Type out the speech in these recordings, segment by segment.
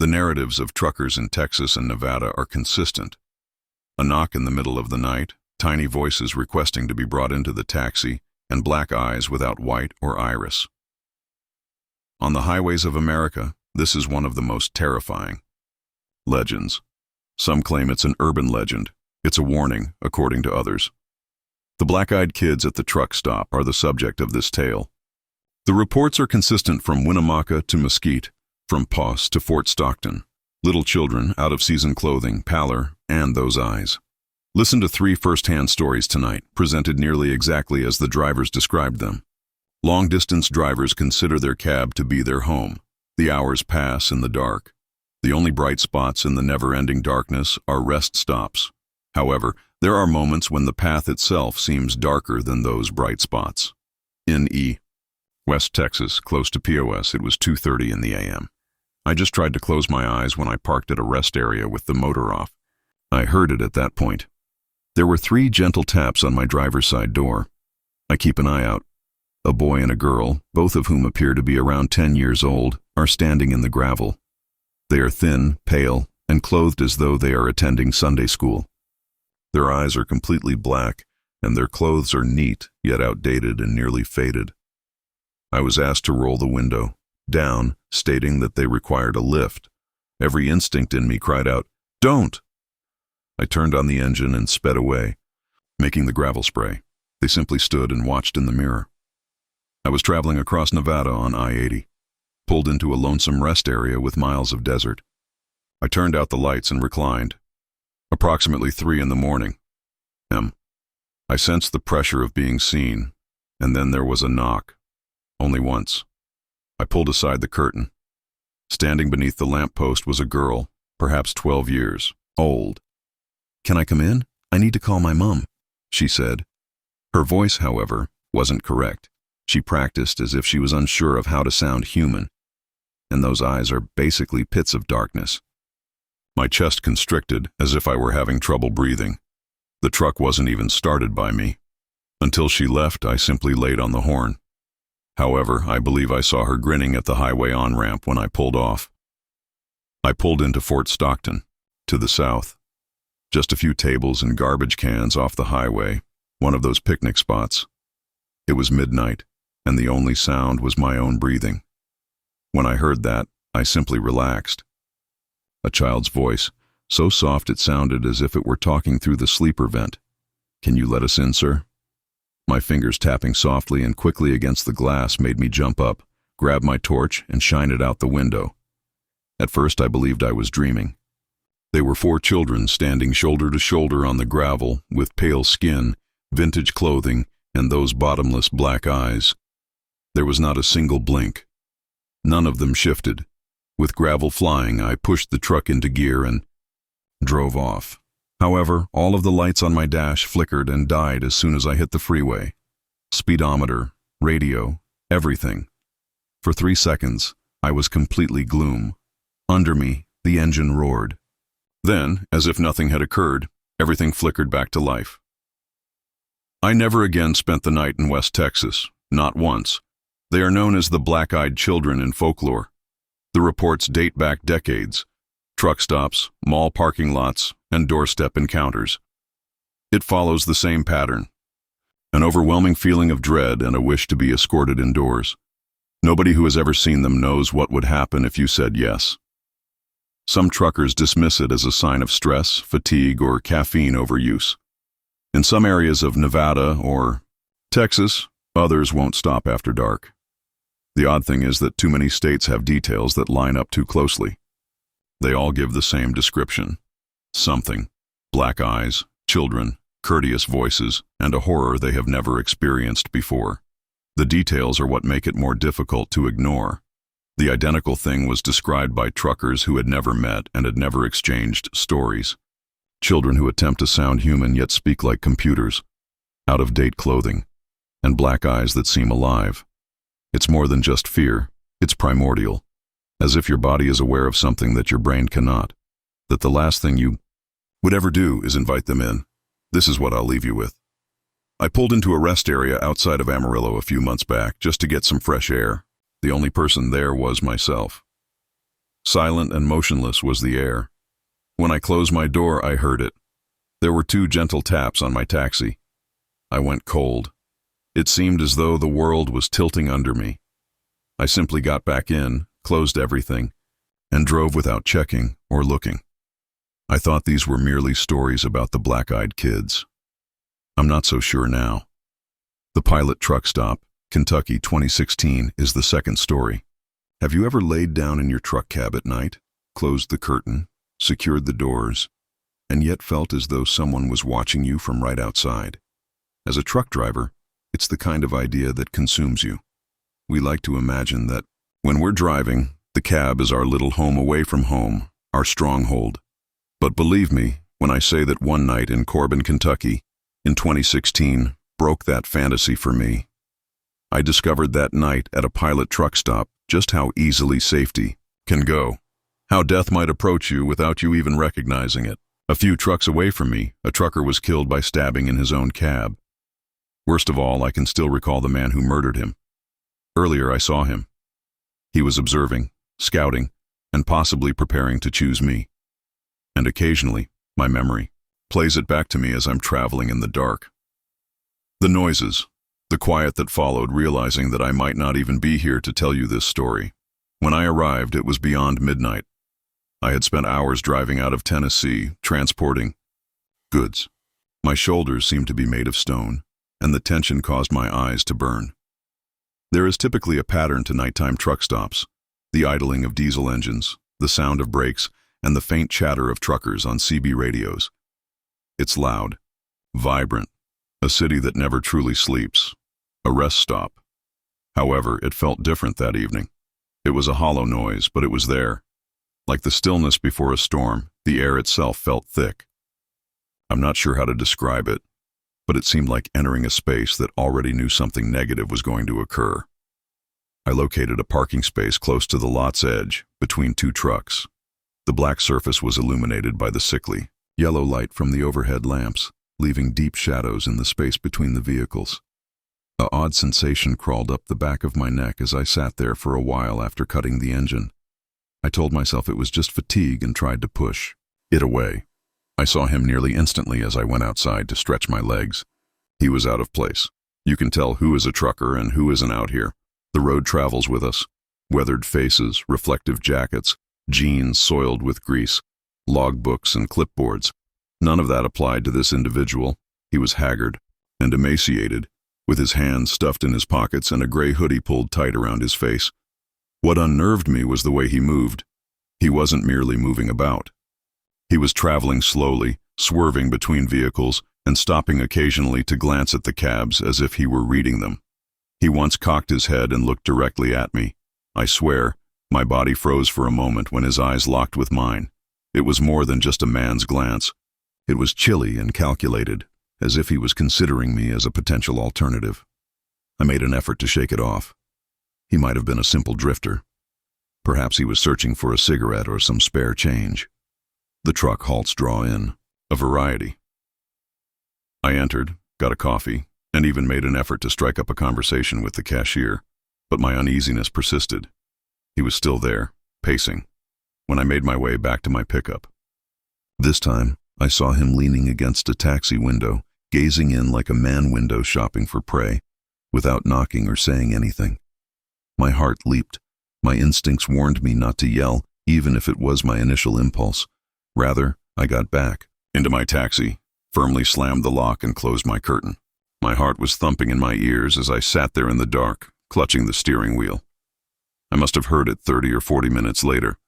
The narratives of truckers in Texas and Nevada are consistent. A knock in the middle of the night, tiny voices requesting to be brought into the taxi, and black eyes without white or iris. On the highways of America, this is one of the most terrifying. Legends. Some claim it's an urban legend. It's a warning, according to others. The black-eyed kids at the truck stop are the subject of this tale. The reports are consistent from Winnemucca to Mesquite, from Poss to Fort Stockton. Little children, out-of-season clothing, pallor, and those eyes. Listen to 3 first-hand stories tonight, presented nearly exactly as the drivers described them. Long-distance drivers consider their cab to be their home. The hours pass in the dark. The only bright spots in the never-ending darkness are rest stops. However, there are moments when the path itself seems darker than those bright spots. In West Texas, close to POS, it was 2:30 in the a.m. I just tried to close my eyes when I parked at a rest area with the motor off. I heard it at that point. There were 3 gentle taps on my driver's side door. I keep an eye out. A boy and a girl, both of whom appear to be around 10 years old, are standing in the gravel. They are thin, pale, and clothed as though they are attending Sunday school. Their eyes are completely black, and their clothes are neat, yet outdated and nearly faded. I was asked to roll the window down, stating that they required a lift. Every instinct in me cried out, "Don't!" I turned on the engine and sped away, making the gravel spray. They simply stood and watched in the mirror. I was traveling across Nevada on I-80, pulled into a lonesome rest area with miles of desert. I turned out the lights and reclined. Approximately 3 in the morning. I sensed the pressure of being seen, and then there was a knock. Only once. I pulled aside the curtain. Standing beneath the lamppost was a girl, perhaps 12 years, old. "Can I come in? I need to call my mom," she said. Her voice, however, wasn't correct. She practiced as if she was unsure of how to sound human, and those eyes are basically pits of darkness. My chest constricted as if I were having trouble breathing. The truck wasn't even started by me. Until she left, I simply laid on the horn. However, I believe I saw her grinning at the highway on-ramp when I pulled off. I pulled into Fort Stockton, to the south. Just a few tables and garbage cans off the highway, one of those picnic spots. It was midnight, and the only sound was my own breathing. When I heard that, I simply relaxed. A child's voice, so soft it sounded as if it were talking through the sleeper vent. "Can you let us in, sir?" My fingers tapping softly and quickly against the glass made me jump up, grab my torch, and shine it out the window. At first I believed I was dreaming. They were 4 children standing shoulder to shoulder on the gravel, with pale skin, vintage clothing, and those bottomless black eyes. There was not a single blink. None of them shifted. With gravel flying, I pushed the truck into gear and drove off. However, all of the lights on my dash flickered and died as soon as I hit the freeway. Speedometer, radio, everything. For 3 seconds, I was completely gloom. Under me, the engine roared. Then, as if nothing had occurred, everything flickered back to life. I never again spent the night in West Texas, not once. They are known as the black-eyed children in folklore. The reports date back decades. Truck stops, mall parking lots, and doorstep encounters. It follows the same pattern. An overwhelming feeling of dread and a wish to be escorted indoors. Nobody who has ever seen them knows what would happen if you said yes. Some truckers dismiss it as a sign of stress, fatigue, or caffeine overuse. In some areas of Nevada or Texas, others won't stop after dark. The odd thing is that too many states have details that line up too closely. They all give the same description. Something. Black eyes, children, courteous voices, and a horror they have never experienced before. The details are what make it more difficult to ignore. The identical thing was described by truckers who had never met and had never exchanged stories. Children who attempt to sound human yet speak like computers. Out-of-date clothing. And black eyes that seem alive. It's more than just fear. It's primordial. As if your body is aware of something that your brain cannot. That the last thing you would ever do is invite them in. This is what I'll leave you with. I pulled into a rest area outside of Amarillo a few months back just to get some fresh air. The only person there was myself. Silent and motionless was the air. When I closed my door, I heard it. There were 2 gentle taps on my taxi. I went cold. It seemed as though the world was tilting under me. I simply got back in, closed everything, and drove without checking or looking. I thought these were merely stories about the black-eyed kids. I'm not so sure now. The Pilot Truck Stop, Kentucky 2016, is the second story. Have you ever laid down in your truck cab at night, closed the curtain, secured the doors, and yet felt as though someone was watching you from right outside? As a truck driver, it's the kind of idea that consumes you. We like to imagine that when we're driving, the cab is our little home away from home, our stronghold. But believe me when I say that one night in Corbin, Kentucky, in 2016, broke that fantasy for me. I discovered that night at a Pilot Truck Stop just how easily safety can go. How death might approach you without you even recognizing it. A few trucks away from me, a trucker was killed by stabbing in his own cab. Worst of all, I can still recall the man who murdered him. Earlier I saw him. He was observing, scouting, and possibly preparing to choose me. And occasionally, my memory plays it back to me as I'm traveling in the dark. The noises, the quiet that followed, realizing that I might not even be here to tell you this story. When I arrived, it was beyond midnight. I had spent hours driving out of Tennessee, transporting goods. My shoulders seemed to be made of stone, and the tension caused my eyes to burn. There is typically a pattern to nighttime truck stops: the idling of diesel engines, the sound of brakes, and the faint chatter of truckers on CB radios. It's loud, vibrant, a city that never truly sleeps, a rest stop. However, it felt different that evening. It was a hollow noise, but it was there. Like the stillness before a storm, the air itself felt thick. I'm not sure how to describe it, but it seemed like entering a space that already knew something negative was going to occur. I located a parking space close to the lot's edge, between 2 trucks. The black surface was illuminated by the sickly yellow light from the overhead lamps, leaving deep shadows in the space between the vehicles. An odd sensation crawled up the back of my neck as I sat there for a while after cutting the engine. I told myself it was just fatigue and tried to push it away. I saw him nearly instantly as I went outside to stretch my legs. He was out of place. You can tell who is a trucker and who isn't out here. The road travels with us. Weathered faces, reflective jackets, jeans soiled with grease, logbooks and clipboards. None of that applied to this individual. He was haggard and emaciated, with his hands stuffed in his pockets and a gray hoodie pulled tight around his face. What unnerved me was the way he moved. He wasn't merely moving about. He was traveling slowly, swerving between vehicles, and stopping occasionally to glance at the cabs as if he were reading them. He once cocked his head and looked directly at me. I swear, my body froze for a moment when his eyes locked with mine. It was more than just a man's glance. It was chilly and calculated, as if he was considering me as a potential alternative. I made an effort to shake it off. He might have been a simple drifter. Perhaps he was searching for a cigarette or some spare change. The truck halts draw in, a variety. I entered, got a coffee, and even made an effort to strike up a conversation with the cashier, but my uneasiness persisted. He was still there, pacing, when I made my way back to my pickup. This time, I saw him leaning against a taxi window, gazing in like a man window shopping for prey, without knocking or saying anything. My heart leaped. My instincts warned me not to yell, even if it was my initial impulse. Rather, I got back into my taxi, firmly slammed the lock and closed my curtain. My heart was thumping in my ears as I sat there in the dark, clutching the steering wheel. I must have heard it 30 or 40 minutes later.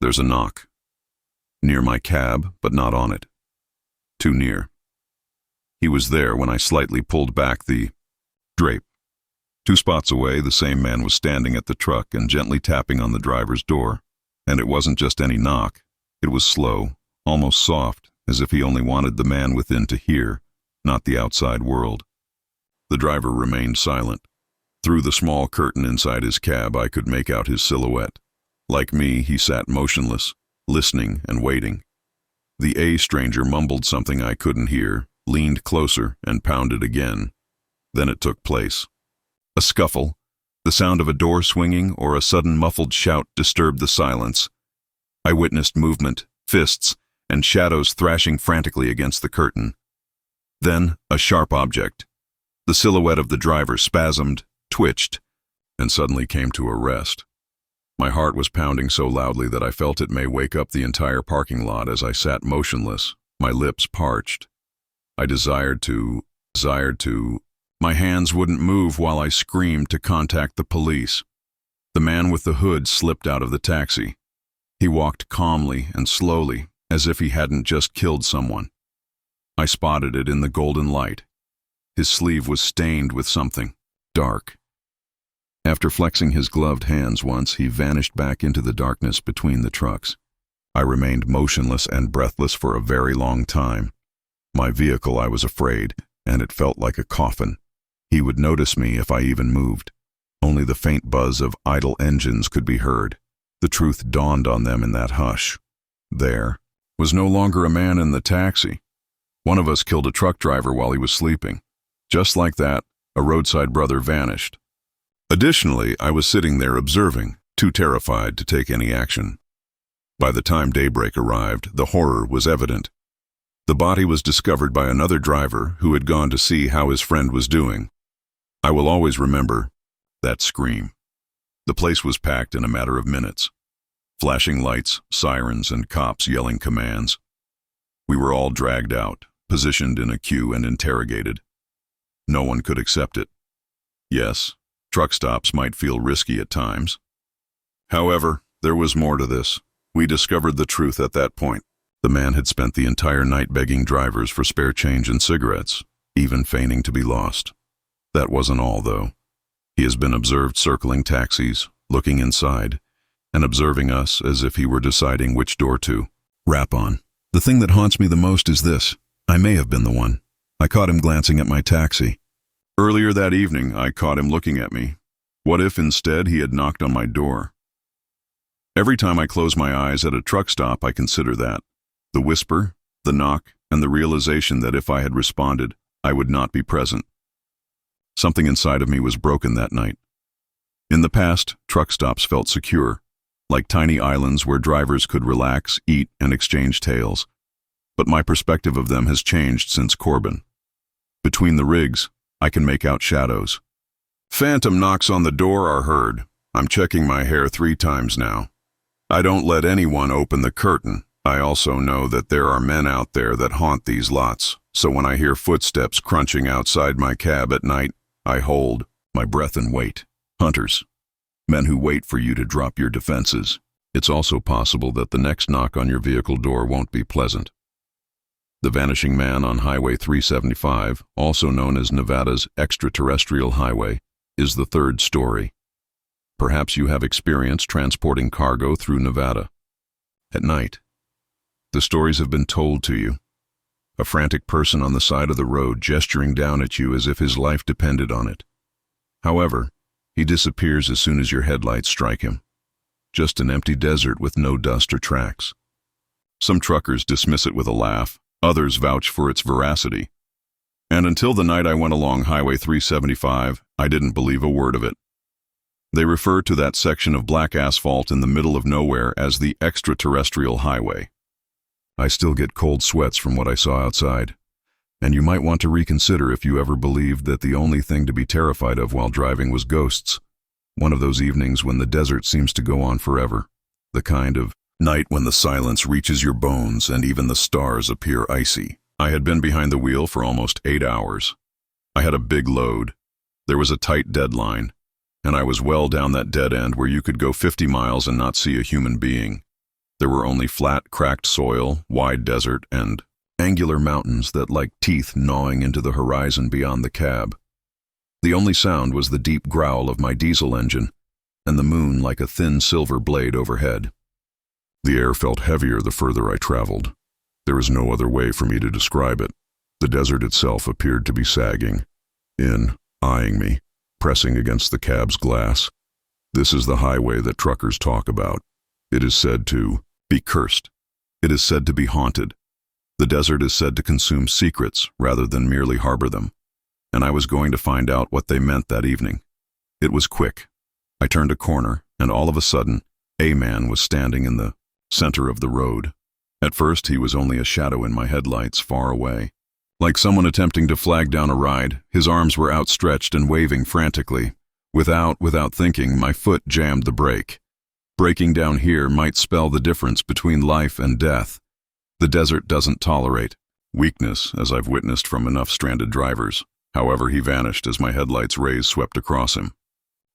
There's a knock. Near my cab, but not on it. Too near. He was there when I slightly pulled back the drape. 2 spots away, the same man was standing at the truck and gently tapping on the driver's door. And it wasn't just any knock. It was slow, almost soft, as if he only wanted the man within to hear, not the outside world. The driver remained silent. Through the small curtain inside his cab, I could make out his silhouette. Like me, he sat motionless, listening and waiting. The stranger mumbled something I couldn't hear, leaned closer, and pounded again. Then it took place. A scuffle, The sound of a door swinging or a sudden muffled shout disturbed the silence. I witnessed movement, fists, and shadows thrashing frantically against the curtain. Then, a sharp object. The silhouette of the driver spasmed, twitched, and suddenly came to a rest. My heart was pounding so loudly that I felt it may wake up the entire parking lot as I sat motionless, my lips parched. I desired to. My hands wouldn't move while I screamed to contact the police. The man with the hood slipped out of the taxi. He walked calmly and slowly, as if he hadn't just killed someone. I spotted it in the golden light. His sleeve was stained with something dark. After flexing his gloved hands once, he vanished back into the darkness between the trucks. I remained motionless and breathless for a very long time. My vehicle, I was afraid, and it felt like a coffin. He would notice me if I even moved. Only the faint buzz of idle engines could be heard. The truth dawned on them in that hush. There was no longer a man in the taxi. One of us killed a truck driver while he was sleeping. Just like that, a roadside brother vanished. Additionally, I was sitting there observing, too terrified to take any action. By the time daybreak arrived, the horror was evident. The body was discovered by another driver who had gone to see how his friend was doing. I will always remember that scream. The place was packed in a matter of minutes. Flashing lights, sirens, and cops yelling commands. We were all dragged out, positioned in a queue and interrogated. No one could accept it. Yes, truck stops might feel risky at times. However, there was more to this. We discovered the truth at that point. The man had spent the entire night begging drivers for spare change and cigarettes, even feigning to be lost. That wasn't all, though. He has been observed circling taxis, looking inside, and observing us as if he were deciding which door to rap on. The thing that haunts me the most is this. I may have been the one. I caught him glancing at my taxi. Earlier that evening, I caught him looking at me. What if instead he had knocked on my door? Every time I close my eyes at a truck stop, I consider that. The whisper, the knock, and the realization that if I had responded, I would not be present. Something inside of me was broken that night. In the past, truck stops felt secure, like tiny islands where drivers could relax, eat, and exchange tales. But my perspective of them has changed since Corbin. Between the rigs, I can make out shadows. Phantom knocks on the door are heard. I'm checking my hair 3 times now. I don't let anyone open the curtain. I also know that there are men out there that haunt these lots, so when I hear footsteps crunching outside my cab at night, I hold my breath and wait. Hunters. Men who wait for you to drop your defenses. It's also possible that the next knock on your vehicle door won't be pleasant. The vanishing man on Highway 375, also known as Nevada's extraterrestrial highway, is the third story. Perhaps you have experience transporting cargo through Nevada. At night, the stories have been told to you. A frantic person on the side of the road gesturing down at you as if his life depended on it. However, he disappears as soon as your headlights strike him. Just an empty desert with no dust or tracks. Some truckers dismiss it with a laugh, others vouch for its veracity. And until the night I went along Highway 375, I didn't believe a word of it. They refer to that section of black asphalt in the middle of nowhere as the extraterrestrial highway. I still get cold sweats from what I saw outside, and you might want to reconsider if you ever believed that the only thing to be terrified of while driving was ghosts. One of those evenings when the desert seems to go on forever. The kind of night when the silence reaches your bones and even the stars appear icy. I had been behind the wheel for almost 8 hours. I had a big load. There was a tight deadline, and I was well down that dead end where you could go 50 miles and not see a human being. There were only flat, cracked soil, wide desert, and angular mountains that like teeth gnawing into the horizon beyond the cab. The only sound was the deep growl of my diesel engine, and the moon like a thin silver blade overhead. The air felt heavier the further I traveled. There is no other way for me to describe it. The desert itself appeared to be sagging, eyeing me, pressing against the cab's glass. This is the highway that truckers talk about. It is said to be cursed. It is said to be haunted. The desert is said to consume secrets rather than merely harbor them. And I was going to find out what they meant that evening. It was quick, I turned a corner, and all of a sudden, a man was standing in the center of the road. At first, he was only a shadow in my headlights, far away. Like someone attempting to flag down a ride, his arms were outstretched and waving frantically. Without thinking, my foot jammed the brake. Breaking down here might spell the difference between life and death. The desert doesn't tolerate weakness, as I've witnessed from enough stranded drivers. However, he vanished as my headlights' rays swept across him.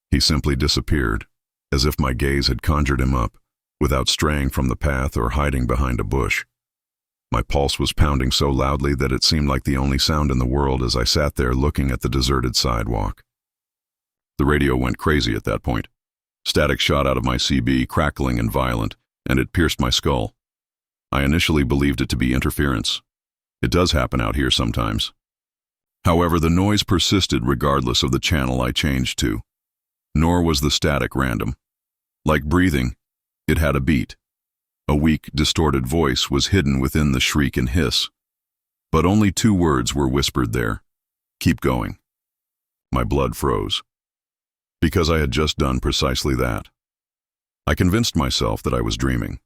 He simply disappeared, as if my gaze had conjured him up, without straying from the path or hiding behind a bush. My pulse was pounding so loudly that it seemed like the only sound in the world as I sat there looking at the deserted sidewalk. The radio went crazy at that point. Static shot out of my CB, crackling and violent, and it pierced my skull. I initially believed it to be interference. It does happen out here sometimes. However, the noise persisted regardless of the channel I changed to. Nor was the static random. Like breathing, it had a beat. A weak, distorted voice was hidden within the shriek and hiss. But only 2 words were whispered there. Keep going. My blood froze. Because I had just done precisely that. I convinced myself that I was dreaming.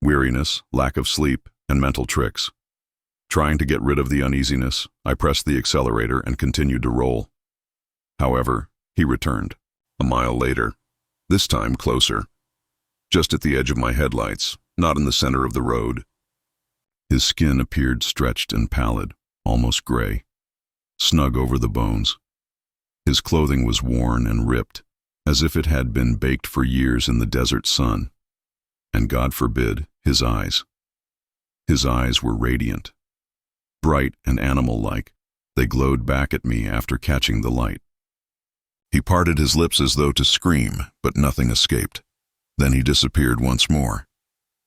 Weariness, lack of sleep, and mental tricks. Trying to get rid of the uneasiness, I pressed the accelerator and continued to roll. However, he returned, a mile later, this time closer. Just at the edge of my headlights, not in the center of the road. His skin appeared stretched and pallid, almost gray, snug over the bones. His clothing was worn and ripped, as if it had been baked for years in the desert sun. And God forbid, his eyes. His eyes were radiant. Bright and animal-like, they glowed back at me after catching the light. He parted his lips as though to scream, but nothing escaped. Then he disappeared once more.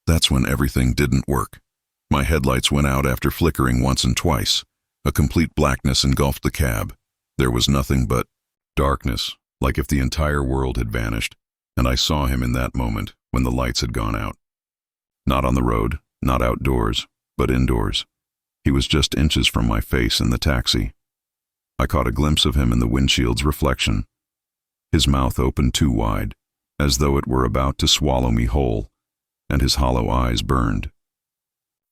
That's when everything didn't work. My headlights went out after flickering once and twice. A complete blackness engulfed the cab. There was nothing but darkness, like if the entire world had vanished, and I saw him in that moment when the lights had gone out. Not on the road, not outdoors, but indoors. He was just inches from my face in the taxi. I caught a glimpse of him in the windshield's reflection. His mouth opened too wide, as though it were about to swallow me whole, and his hollow eyes burned.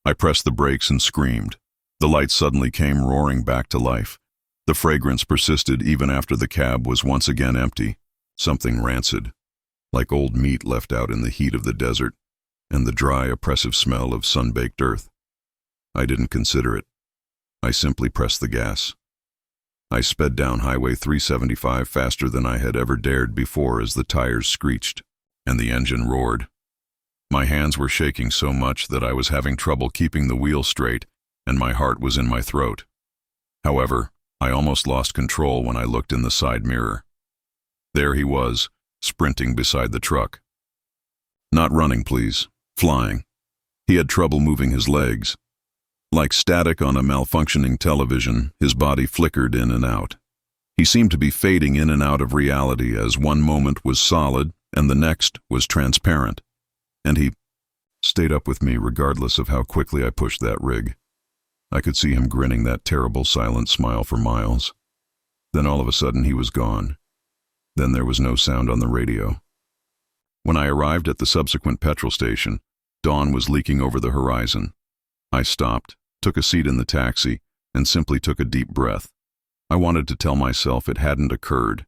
I pressed the brakes and screamed. The lights suddenly came roaring back to life. The fragrance persisted even after the cab was once again empty, something rancid, like old meat left out in the heat of the desert, and the dry, oppressive smell of sun-baked earth. I didn't consider it. I simply pressed the gas. I sped down Highway 375 faster than I had ever dared before as the tires screeched and the engine roared. My hands were shaking so much that I was having trouble keeping the wheel straight, and my heart was in my throat. However, I almost lost control when I looked in the side mirror. There he was, sprinting beside the truck. Not running, please. Flying. He had trouble moving his legs. Like static on a malfunctioning television, his body flickered in and out. He seemed to be fading in and out of reality as one moment was solid and the next was transparent. And he stayed up with me regardless of how quickly I pushed that rig. I could see him grinning that terrible silent smile for miles. Then all of a sudden he was gone. Then there was no sound on the radio. When I arrived at the subsequent petrol station, dawn was leaking over the horizon. I stopped, took a seat in the taxi, and simply took a deep breath. I wanted to tell myself it hadn't occurred,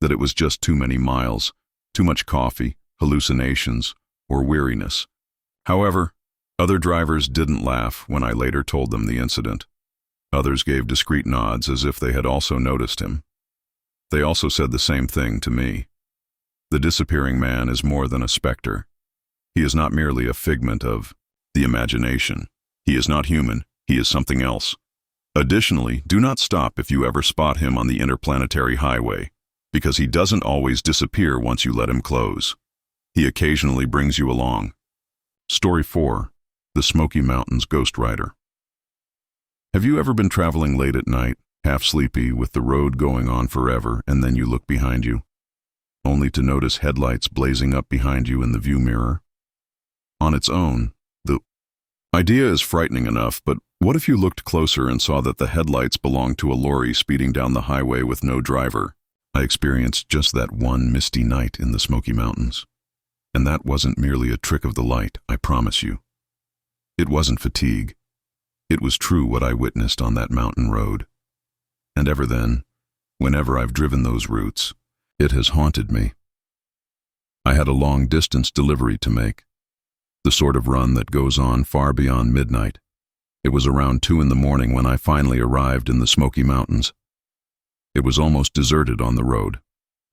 that it was just too many miles, too much coffee, hallucinations, or weariness. However, other drivers didn't laugh when I later told them the incident. Others gave discreet nods as if they had also noticed him. They also said the same thing to me. The disappearing man is more than a specter. He is not merely a figment of the imagination. He is not human. He is something else. Additionally, do not stop if you ever spot him on the interplanetary highway, because he doesn't always disappear once you let him close. He occasionally brings you along. Story 4. The Smoky Mountains Ghost Rider. Have you ever been traveling late at night, half sleepy, with the road going on forever, and then you look behind you, only to notice headlights blazing up behind you in the view mirror? On its own, the idea is frightening enough, but what if you looked closer and saw that the headlights belonged to a lorry speeding down the highway with no driver, I experienced just that one misty night in the Smoky Mountains. And that wasn't merely a trick of the light, I promise you. It wasn't fatigue. It was true what I witnessed on that mountain road. And ever then, whenever I've driven those routes, it has haunted me. I had a long-distance delivery to make, the sort of run that goes on far beyond midnight. It was around 2 in the morning when I finally arrived in the Smoky Mountains. It was almost deserted on the road.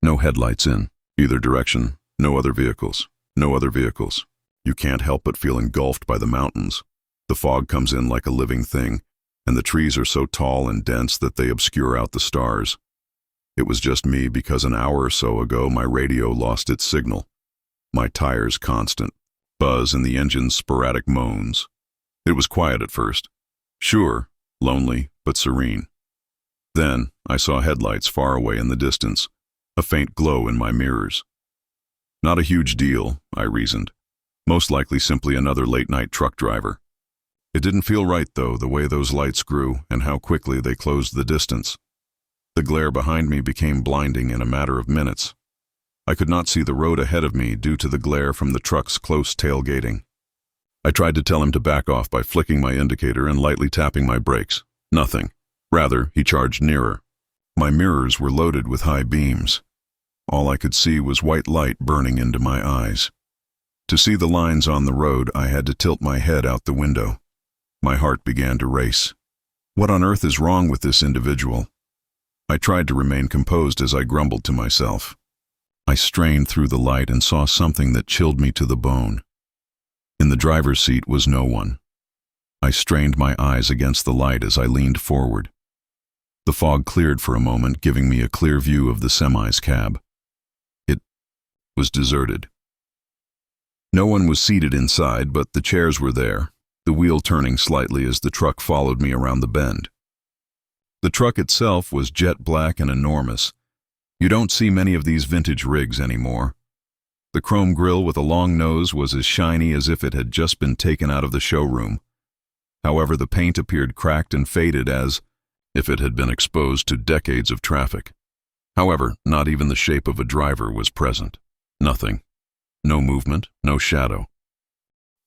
No headlights in either direction, no other vehicles, no other vehicles. You can't help but feel engulfed by the mountains. The fog comes in like a living thing, and the trees are so tall and dense that they obscure out the stars. It was just me because an hour or so ago my radio lost its signal. My tires constant buzz and the engine's sporadic moans. It was quiet at first. Sure, lonely, but serene. Then I saw headlights far away in the distance, a faint glow in my mirrors. Not a huge deal, I reasoned. Most likely simply another late-night truck driver. It didn't feel right, though, the way those lights grew and how quickly they closed the distance. The glare behind me became blinding in a matter of minutes. I could not see the road ahead of me due to the glare from the truck's close tailgating. I tried to tell him to back off by flicking my indicator and lightly tapping my brakes. Nothing. Rather, he charged nearer. My mirrors were loaded with high beams. All I could see was white light burning into my eyes. To see the lines on the road, I had to tilt my head out the window. My heart began to race. What on earth is wrong with this individual? I tried to remain composed as I grumbled to myself. I strained through the light and saw something that chilled me to the bone. In the driver's seat was no one. I strained my eyes against the light as I leaned forward. The fog cleared for a moment, giving me a clear view of the semi's cab. It was deserted. No one was seated inside, but the chairs were there, the wheel turning slightly as the truck followed me around the bend. The truck itself was jet black and enormous. You don't see many of these vintage rigs anymore. The chrome grille with a long nose was as shiny as if it had just been taken out of the showroom. However, the paint appeared cracked and faded as if it had been exposed to decades of traffic. However, not even the shape of a driver was present. Nothing. No movement, no shadow.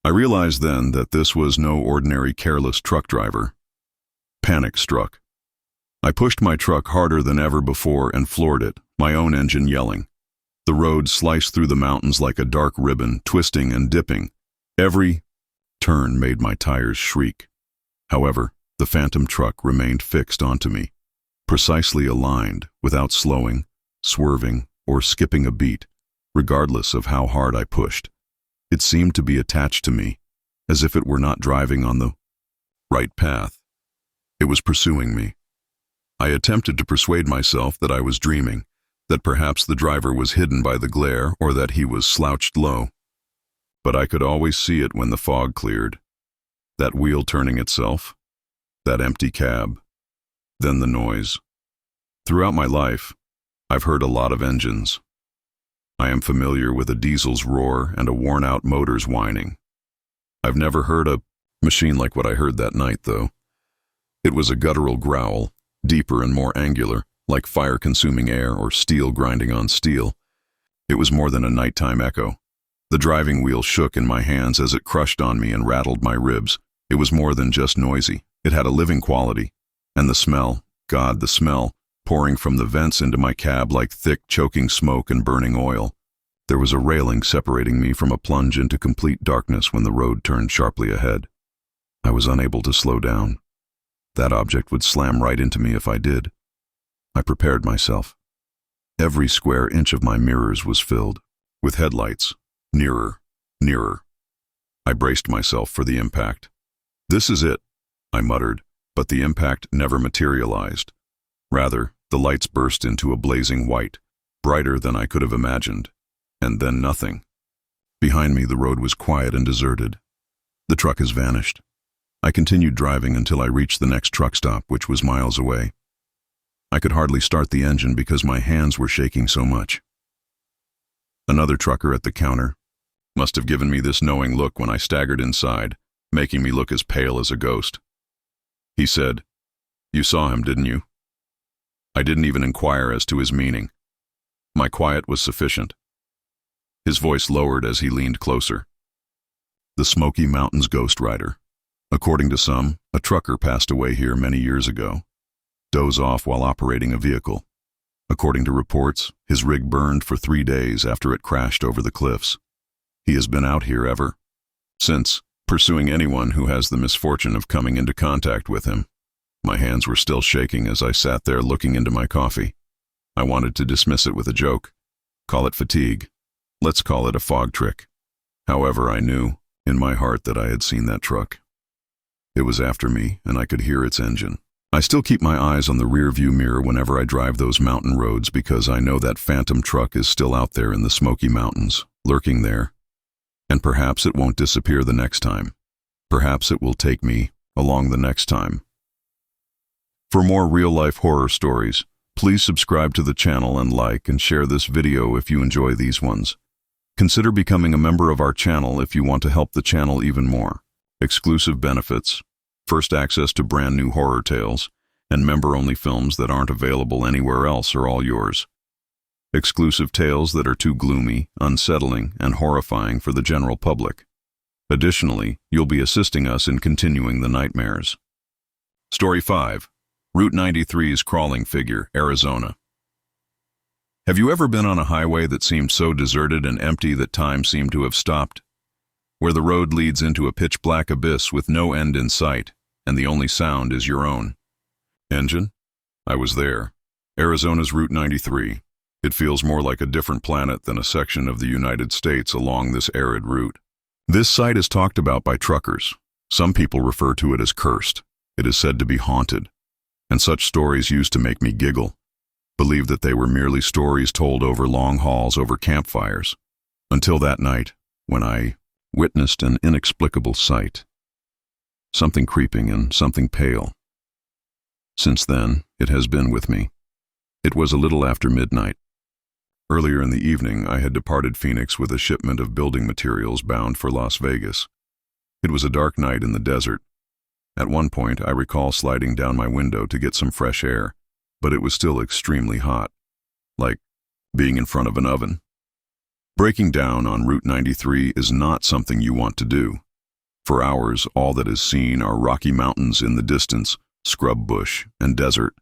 I realized then that this was no ordinary careless truck driver. Panic struck. I pushed my truck harder than ever before and floored it, my own engine yelling. The road sliced through the mountains like a dark ribbon, twisting and dipping. Every turn made my tires shriek. However, the phantom truck remained fixed onto me, precisely aligned, without slowing, swerving, or skipping a beat, regardless of how hard I pushed. It seemed to be attached to me, as if it were not driving on the right path. It was pursuing me. I attempted to persuade myself that I was dreaming, that perhaps the driver was hidden by the glare or that he was slouched low. But I could always see it when the fog cleared. That wheel turning itself, that empty cab, then the noise. Throughout my life, I've heard a lot of engines. I am familiar with a diesel's roar and a worn-out motor's whining. I've never heard a machine like what I heard that night, though. It was a guttural growl, deeper and more angular, like fire consuming air or steel grinding on steel. It was more than a nighttime echo. The driving wheel shook in my hands as it crushed on me and rattled my ribs. It was more than just noisy. It had a living quality. And the smell, God, the smell, pouring from the vents into my cab like thick, choking smoke and burning oil. There was a railing separating me from a plunge into complete darkness when the road turned sharply ahead. I was unable to slow down. That object would slam right into me if I did. I prepared myself. Every square inch of my mirrors was filled with headlights. Nearer, nearer. I braced myself for the impact. "This is it," I muttered, but the impact never materialized. Rather, the lights burst into a blazing white, brighter than I could have imagined, and then nothing. Behind me, the road was quiet and deserted. The truck has vanished. I continued driving until I reached the next truck stop, which was miles away. I could hardly start the engine because my hands were shaking so much. Another trucker at the counter must have given me this knowing look when I staggered inside, making me look as pale as a ghost. He said, "You saw him, didn't you?" I didn't even inquire as to his meaning. My quiet was sufficient. His voice lowered as he leaned closer. The Smoky Mountains Ghost Rider. According to some, a trucker passed away here many years ago. Dozed off while operating a vehicle. According to reports, his rig burned for 3 days after it crashed over the cliffs. He has been out here ever since, pursuing anyone who has the misfortune of coming into contact with him. My hands were still shaking as I sat there looking into my coffee. I wanted to dismiss it with a joke. Call it fatigue. Let's call it a fog trick. However, I knew, in my heart, that I had seen that truck. It was after me, and I could hear its engine. I still keep my eyes on the rear-view mirror whenever I drive those mountain roads because I know that phantom truck is still out there in the Smoky Mountains, lurking there. And perhaps it won't disappear the next time. Perhaps it will take me along the next time. For more real-life horror stories, please subscribe to the channel and like and share this video if you enjoy these ones. Consider becoming a member of our channel if you want to help the channel even more. Exclusive benefits, first access to brand new horror tales, and member-only films that aren't available anywhere else are all yours. Exclusive tales that are too gloomy, unsettling, and horrifying for the general public. Additionally, you'll be assisting us in continuing the nightmares. Story 5. Route 93's Crawling Figure, Arizona. Have you ever been on a highway that seemed so deserted and empty that time seemed to have stopped? Where the road leads into a pitch-black abyss with no end in sight, and the only sound is your own engine? I was there. Arizona's Route 93. It feels more like a different planet than a section of the United States along this arid route. This site is talked about by truckers. Some people refer to it as cursed. It is said to be haunted. And such stories used to make me giggle. Believe that they were merely stories told over long hauls over campfires. Until that night, when I witnessed an inexplicable sight. Something creeping and something pale. Since then, it has been with me. It was a little after midnight. Earlier in the evening, I had departed Phoenix with a shipment of building materials bound for Las Vegas. It was a dark night in the desert. At one point, I recall sliding down my window to get some fresh air, but it was still extremely hot, like being in front of an oven. Breaking down on Route 93 is not something you want to do. For hours, all that is seen are rocky mountains in the distance, scrub bush, and desert.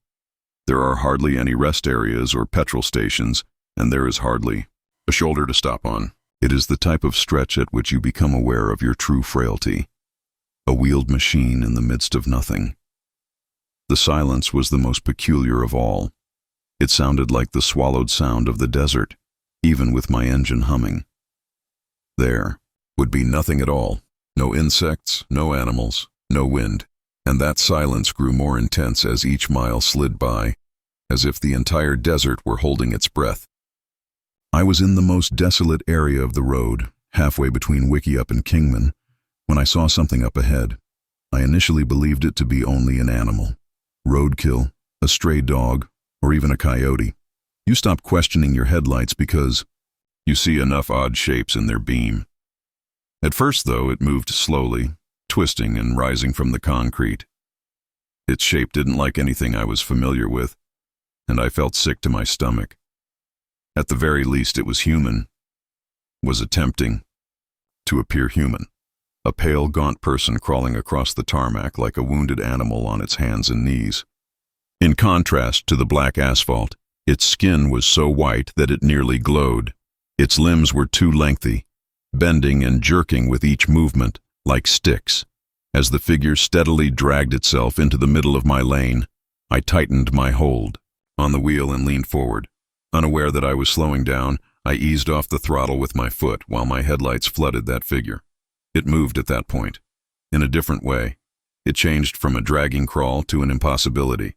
There are hardly any rest areas or petrol stations, and there is hardly a shoulder to stop on. It is the type of stretch at which you become aware of your true frailty. A wheeled machine in the midst of nothing. The silence was the most peculiar of all. It sounded like the swallowed sound of the desert, even with my engine humming. There would be nothing at all. No insects, no animals, no wind. And that silence grew more intense as each mile slid by, as if the entire desert were holding its breath. I was in the most desolate area of the road, halfway between Wickiup and Kingman, when I saw something up ahead. I initially believed it to be only an animal. Roadkill, a stray dog, or even a coyote. You stop questioning your headlights because you see enough odd shapes in their beam. At first, though, it moved slowly, twisting and rising from the concrete. Its shape didn't like anything I was familiar with, and I felt sick to my stomach. At the very least, it was human. Was attempting to appear human. A pale, gaunt person crawling across the tarmac like a wounded animal on its hands and knees. In contrast to the black asphalt, its skin was so white that it nearly glowed. Its limbs were too lengthy, bending and jerking with each movement, like sticks. As the figure steadily dragged itself into the middle of my lane, I tightened my hold on the wheel and leaned forward. Unaware that I was slowing down, I eased off the throttle with my foot while my headlights flooded that figure. It moved at that point, in a different way. It changed from a dragging crawl to an impossibility.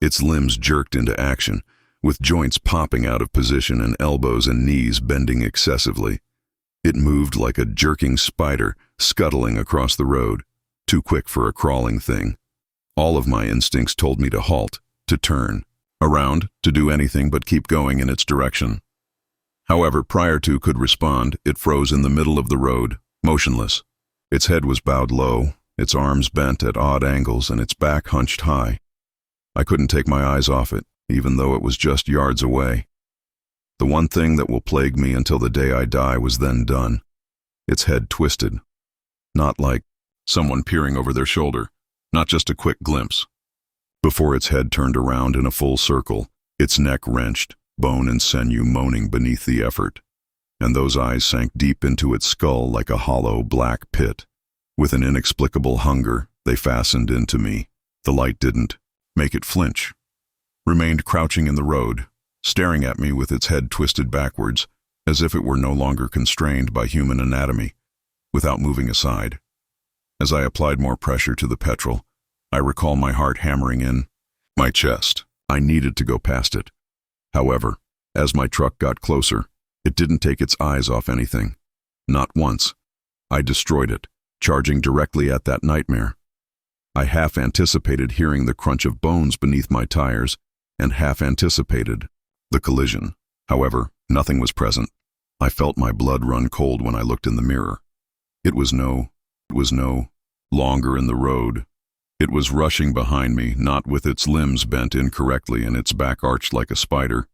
Its limbs jerked into action, with joints popping out of position and elbows and knees bending excessively. It moved like a jerking spider scuttling across the road, too quick for a crawling thing. All of my instincts told me to halt, to turn, around, to do anything but keep going in its direction. However, prior to could respond, it froze in the middle of the road, motionless. Its head was bowed low, its arms bent at odd angles, and its back hunched high. I couldn't take my eyes off it, even though it was just yards away. The one thing that will plague me until the day I die was then done. Its head twisted. Not like someone peering over their shoulder, not just a quick glimpse. Before its head turned around in a full circle, its neck wrenched, bone and sinew moaning beneath the effort, and those eyes sank deep into its skull like a hollow black pit. With an inexplicable hunger, they fastened into me. The light didn't make it flinch. Remained crouching in the road, staring at me with its head twisted backwards, as if it were no longer constrained by human anatomy, without moving aside. As I applied more pressure to the petrol, I recall my heart hammering in my chest. I needed to go past it. However, as my truck got closer, it didn't take its eyes off anything. Not once. I destroyed it, charging directly at that nightmare. I half anticipated hearing the crunch of bones beneath my tires, and half anticipated the collision. However, nothing was present. I felt my blood run cold when I looked in the mirror. It was no longer in the road. It was rushing behind me, not with its limbs bent incorrectly and its back arched like a spider.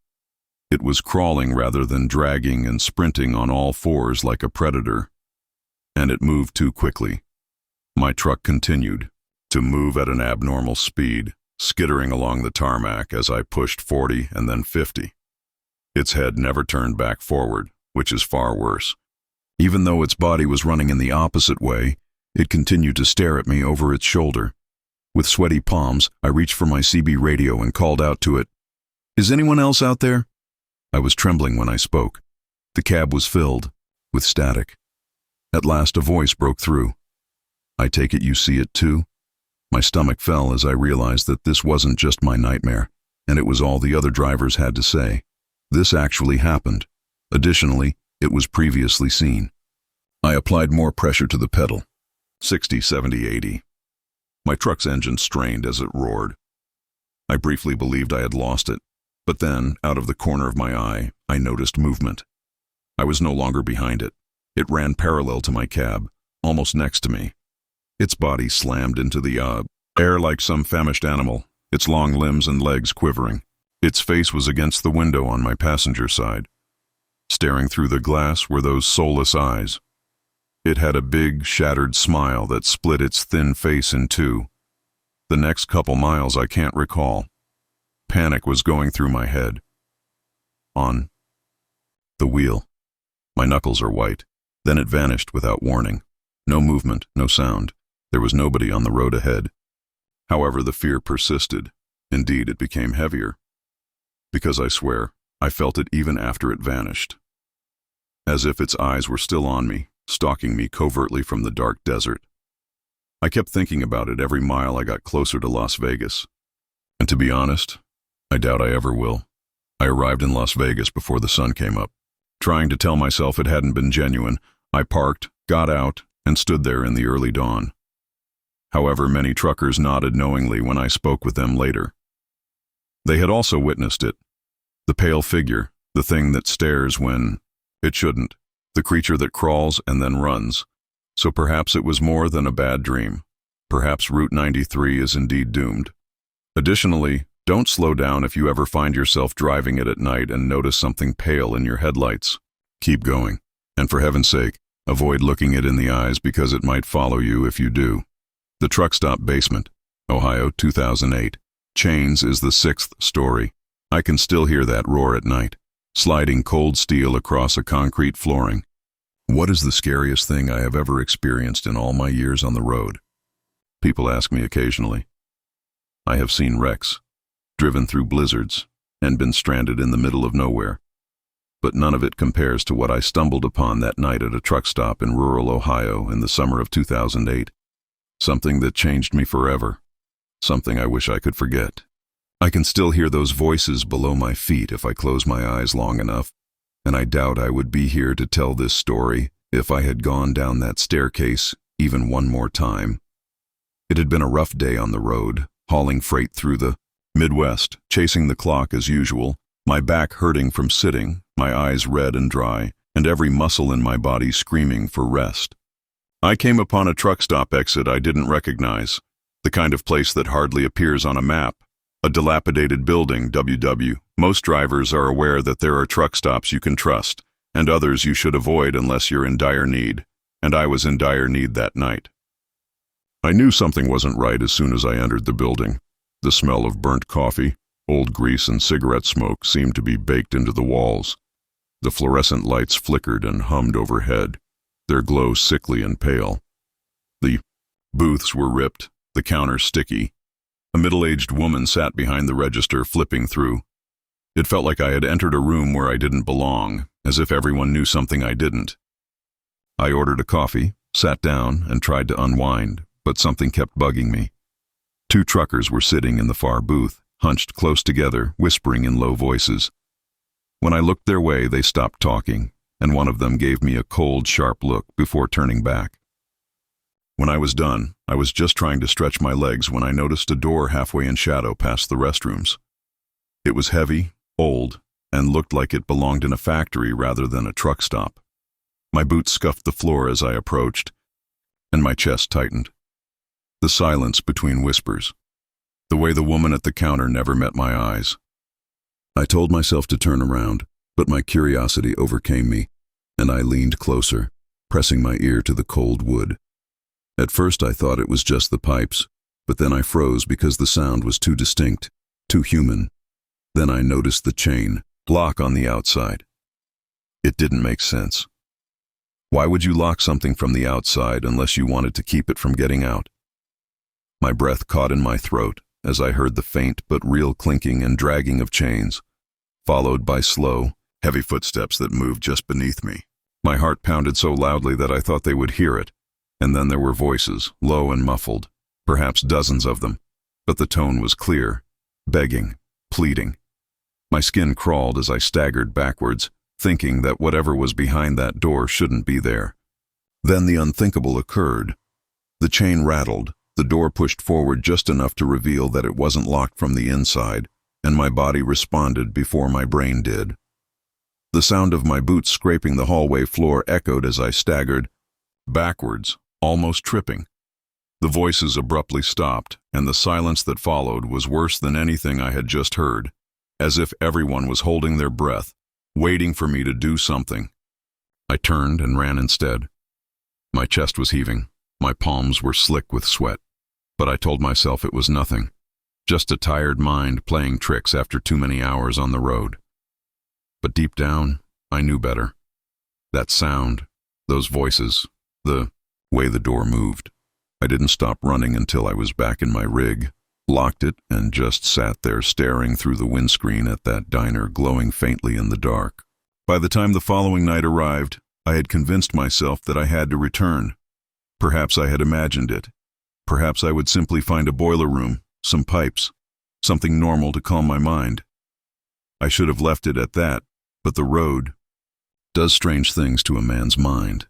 It was crawling rather than dragging and sprinting on all fours like a predator. And it moved too quickly. My truck continued to move at an abnormal speed, skittering along the tarmac as I pushed 40 and then 50. Its head never turned back forward, which is far worse. Even though its body was running in the opposite way, it continued to stare at me over its shoulder. With sweaty palms, I reached for my CB radio and called out to it, "Is anyone else out there?" I was trembling when I spoke. The cab was filled with static. At last a voice broke through. "I take it you see it too?" My stomach fell as I realized that this wasn't just my nightmare, and it was all the other drivers had to say. This actually happened. Additionally, it was previously seen. I applied more pressure to the pedal. 60, 70, 80. My truck's engine strained as it roared. I briefly believed I had lost it, but then, out of the corner of my eye, I noticed movement. I was no longer behind it. It ran parallel to my cab, almost next to me. Its body slammed into the air like some famished animal, its long limbs and legs quivering. Its face was against the window on my passenger side. Staring through the glass were those soulless eyes. It had a big, shattered smile that split its thin face in two. The next couple miles I can't recall. Panic was going through my head. On the wheel. My knuckles are white. Then it vanished without warning. No movement, no sound. There was nobody on the road ahead. However, the fear persisted. Indeed, it became heavier. Because I swear, I felt it even after it vanished. As if its eyes were still on me, stalking me covertly from the dark desert. I kept thinking about it every mile I got closer to Las Vegas. And to be honest, I doubt I ever will. I arrived in Las Vegas before the sun came up. Trying to tell myself it hadn't been genuine, I parked, got out, and stood there in the early dawn. However, many truckers nodded knowingly when I spoke with them later. They had also witnessed it. The pale figure, the thing that stares when it shouldn't, the creature that crawls and then runs. So perhaps it was more than a bad dream. Perhaps Route 93 is indeed doomed. Additionally, don't slow down if you ever find yourself driving it at night and notice something pale in your headlights. Keep going. And for heaven's sake, avoid looking it in the eyes because it might follow you if you do. The Truck Stop Basement, Ohio, 2008. Chains is the sixth story. I can still hear that roar at night, sliding cold steel across a concrete flooring. What is the scariest thing I have ever experienced in all my years on the road? People ask me occasionally. I have seen wrecks, driven through blizzards, and been stranded in the middle of nowhere. But none of it compares to what I stumbled upon that night at a truck stop in rural Ohio in the summer of 2008. Something that changed me forever. Something I wish I could forget. I can still hear those voices below my feet if I close my eyes long enough, and I doubt I would be here to tell this story if I had gone down that staircase even one more time. It had been a rough day on the road, hauling freight through the Midwest, chasing the clock as usual, my back hurting from sitting, my eyes red and dry, and every muscle in my body screaming for rest. I came upon a truck stop exit I didn't recognize, the kind of place that hardly appears on a map, A dilapidated building, WW. Most drivers are aware that there are truck stops you can trust, and others you should avoid unless you're in dire need, and I was in dire need that night. I knew something wasn't right as soon as I entered the building. The smell of burnt coffee, old grease and cigarette smoke seemed to be baked into the walls. The fluorescent lights flickered and hummed overhead, their glow sickly and pale. The booths were ripped, the counters sticky. A middle-aged woman sat behind the register flipping through. It felt like I had entered a room where I didn't belong, as if everyone knew something I didn't. I ordered a coffee, sat down, and tried to unwind, but something kept bugging me. 2 truckers were sitting in the far booth, hunched close together, whispering in low voices. When I looked their way, they stopped talking, and one of them gave me a cold, sharp look before turning back. When I was done, I was just trying to stretch my legs when I noticed a door halfway in shadow past the restrooms. It was heavy, old, and looked like it belonged in a factory rather than a truck stop. My boots scuffed the floor as I approached, and my chest tightened. The silence between whispers. The way the woman at the counter never met my eyes. I told myself to turn around, but my curiosity overcame me, and I leaned closer, pressing my ear to the cold wood. At first I thought it was just the pipes, but then I froze because the sound was too distinct, too human. Then I noticed the chain, lock on the outside. It didn't make sense. Why would you lock something from the outside unless you wanted to keep it from getting out? My breath caught in my throat as I heard the faint but real clinking and dragging of chains, followed by slow, heavy footsteps that moved just beneath me. My heart pounded so loudly that I thought they would hear it, and then there were voices, low and muffled, perhaps dozens of them, but the tone was clear, begging, pleading. My skin crawled as I staggered backwards, thinking that whatever was behind that door shouldn't be there. Then the unthinkable occurred. The chain rattled, the door pushed forward just enough to reveal that it wasn't locked from the inside, and my body responded before my brain did. The sound of my boots scraping the hallway floor echoed as I staggered, backwards, almost tripping. The voices abruptly stopped, and the silence that followed was worse than anything I had just heard, as if everyone was holding their breath, waiting for me to do something. I turned and ran instead. My chest was heaving, my palms were slick with sweat, but I told myself it was nothing, just a tired mind playing tricks after too many hours on the road. But deep down, I knew better. That sound, those voices, the way the door moved. I didn't stop running until I was back in my rig, locked it, and just sat there staring through the windscreen at that diner glowing faintly in the dark. By the time the following night arrived, I had convinced myself that I had to return. Perhaps I had imagined it. Perhaps I would simply find a boiler room, some pipes, something normal to calm my mind. I should have left it at that, but the road does strange things to a man's mind.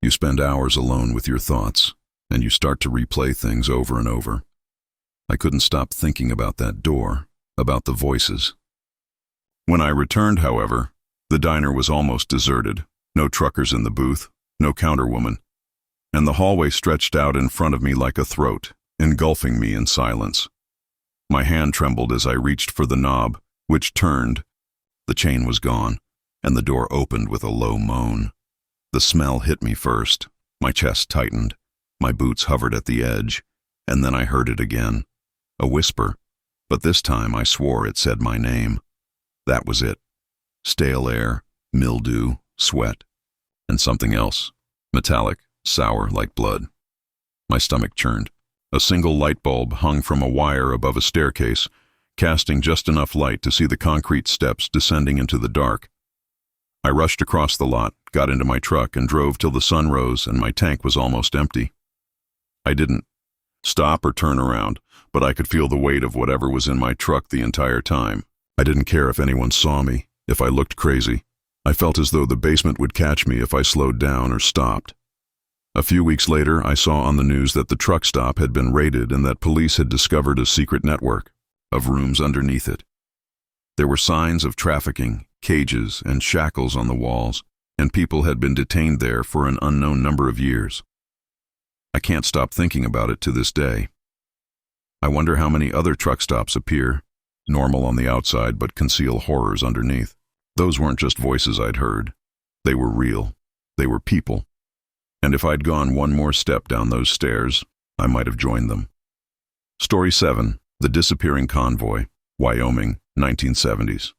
You spend hours alone with your thoughts, and you start to replay things over and over. I couldn't stop thinking about that door, about the voices. When I returned, however, the diner was almost deserted. No truckers in the booth, no counterwoman, and the hallway stretched out in front of me like a throat, engulfing me in silence. My hand trembled as I reached for the knob, which turned. The chain was gone, and the door opened with a low moan. The smell hit me first. My chest tightened. My boots hovered at the edge, and then I heard it again. A whisper, but this time I swore it said my name. That was it. Stale air, mildew, sweat, and something else. Metallic, sour like blood. My stomach churned. A single light bulb hung from a wire above a staircase, casting just enough light to see the concrete steps descending into the dark. I rushed across the lot, got into my truck, and drove till the sun rose and my tank was almost empty. I didn't stop or turn around, but I could feel the weight of whatever was in my truck the entire time. I didn't care if anyone saw me, if I looked crazy. I felt as though the basement would catch me if I slowed down or stopped. A few weeks later, I saw on the news that the truck stop had been raided and that police had discovered a secret network of rooms underneath it. There were signs of trafficking, cages, and shackles on the walls, and people had been detained there for an unknown number of years. I can't stop thinking about it to this day. I wonder how many other truck stops appear, normal on the outside but conceal horrors underneath. Those weren't just voices I'd heard. They were real. They were people. And if I'd gone one more step down those stairs, I might have joined them. Story 7. The Disappearing Convoy, Wyoming, 1970s.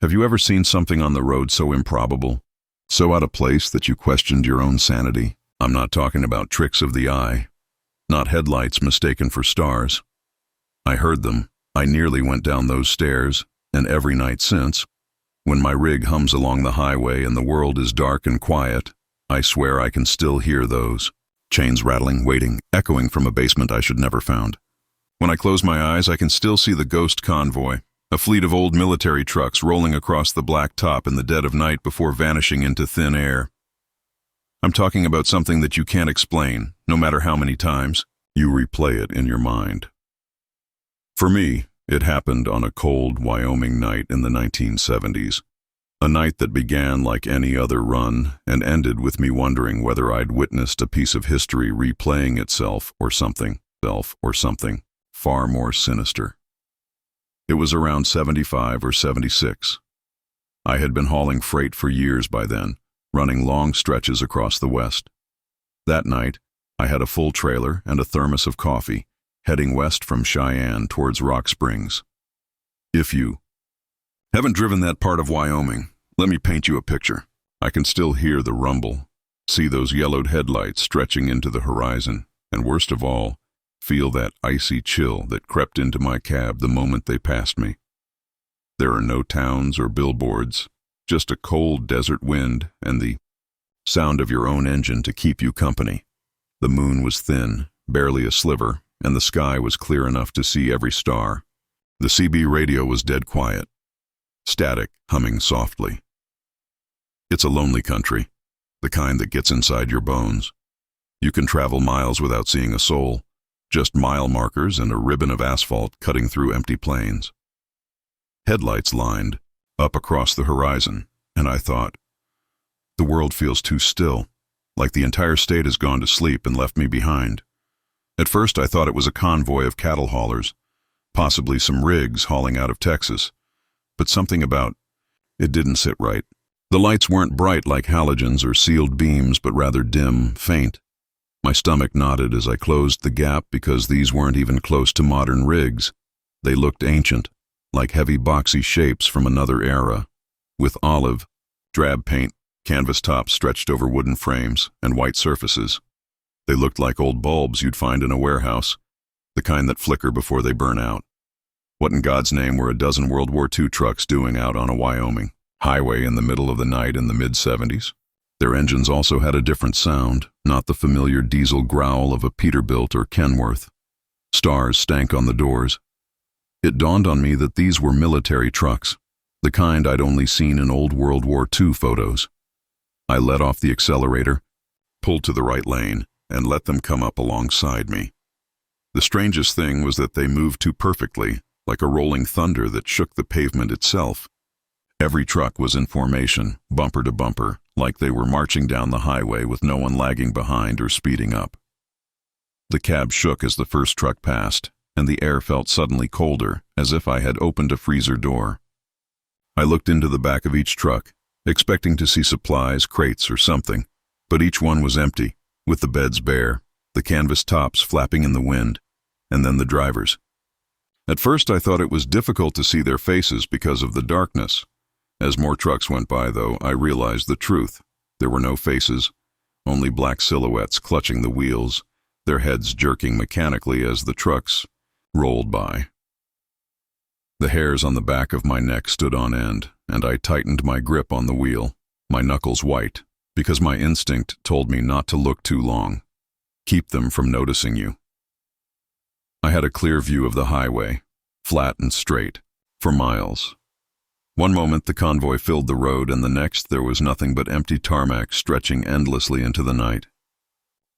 Have you ever seen something on the road so improbable, so out of place that you questioned your own sanity? I'm not talking about tricks of the eye, not headlights mistaken for stars. I heard them. I nearly went down those stairs, and every night since, when my rig hums along the highway and the world is dark and quiet, I swear I can still hear those. Chains rattling, waiting, echoing from a basement I should never found. When I close my eyes, I can still see the ghost convoy, a fleet of old military trucks rolling across the black top in the dead of night before vanishing into thin air. I'm talking about something that you can't explain, no matter how many times you replay it in your mind. For me, it happened on a cold Wyoming night in the 1970s, a night that began like any other run and ended with me wondering whether I'd witnessed a piece of history replaying itself or something far more sinister. It was around 75 or 76. I had been hauling freight for years by then, running long stretches across the West. That night, I had a full trailer and a thermos of coffee, heading west from Cheyenne towards Rock Springs. If you haven't driven that part of Wyoming, let me paint you a picture. I can still hear the rumble, see those yellowed headlights stretching into the horizon, and worst of all, feel that icy chill that crept into my cab the moment they passed me. There are no towns or billboards, just a cold desert wind and the sound of your own engine to keep you company. The moon was thin, barely a sliver, and the sky was clear enough to see every star. The CB radio was dead quiet, static, humming softly. It's a lonely country, the kind that gets inside your bones. You can travel miles without seeing a soul, just mile markers and a ribbon of asphalt cutting through empty plains. Headlights lined up across the horizon, and I thought, the world feels too still, like the entire state has gone to sleep and left me behind. At first I thought it was a convoy of cattle haulers, possibly some rigs hauling out of Texas, but something about it didn't sit right. The lights weren't bright like halogens or sealed beams, but rather dim, faint. My stomach knotted as I closed the gap because these weren't even close to modern rigs. They looked ancient, like heavy boxy shapes from another era, with olive, drab paint, canvas tops stretched over wooden frames, and white surfaces. They looked like old bulbs you'd find in a warehouse, the kind that flicker before they burn out. What in God's name were a dozen World War II trucks doing out on a Wyoming highway in the middle of the night in the mid-70s? Their engines also had a different sound, not the familiar diesel growl of a Peterbilt or Kenworth. Stars stank on the doors. It dawned on me that these were military trucks, the kind I'd only seen in old World War II photos. I let off the accelerator, pulled to the right lane, and let them come up alongside me. The strangest thing was that they moved too perfectly, like a rolling thunder that shook the pavement itself. Every truck was in formation, bumper to bumper, like they were marching down the highway with no one lagging behind or speeding up. The cab shook as the first truck passed, and the air felt suddenly colder, as if I had opened a freezer door. I looked into the back of each truck, expecting to see supplies, crates, or something, but each one was empty, with the beds bare, the canvas tops flapping in the wind, and then the drivers. At first I thought it was difficult to see their faces because of the darkness. As more trucks went by, though, I realized the truth. There were no faces, only black silhouettes clutching the wheels, their heads jerking mechanically as the trucks rolled by. The hairs on the back of my neck stood on end, and I tightened my grip on the wheel, my knuckles white, because my instinct told me not to look too long. Keep them from noticing you. I had a clear view of the highway, flat and straight, for miles. One moment the convoy filled the road, and the next there was nothing but empty tarmac stretching endlessly into the night.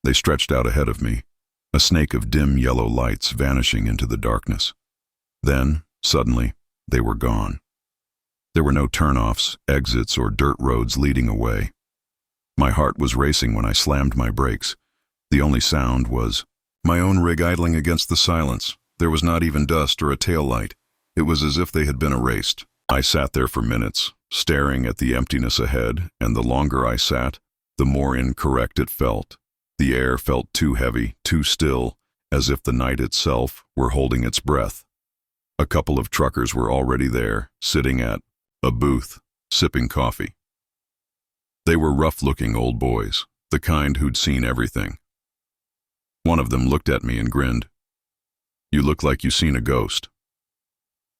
They stretched out ahead of me, a snake of dim yellow lights vanishing into the darkness. Then, suddenly, they were gone. There were no turnoffs, exits, or dirt roads leading away. My heart was racing when I slammed my brakes. The only sound was My own rig idling against the silence. There was not even dust or a tail light. It was as if they had been erased. I sat there for minutes, staring at the emptiness ahead, and the longer I sat, the more incorrect it felt. The air felt too heavy, too still, as if the night itself were holding its breath. A couple of truckers were already there, sitting at a booth, sipping coffee. They were rough-looking old boys, the kind who'd seen everything. One of them looked at me and grinned. "You look like you seen a ghost."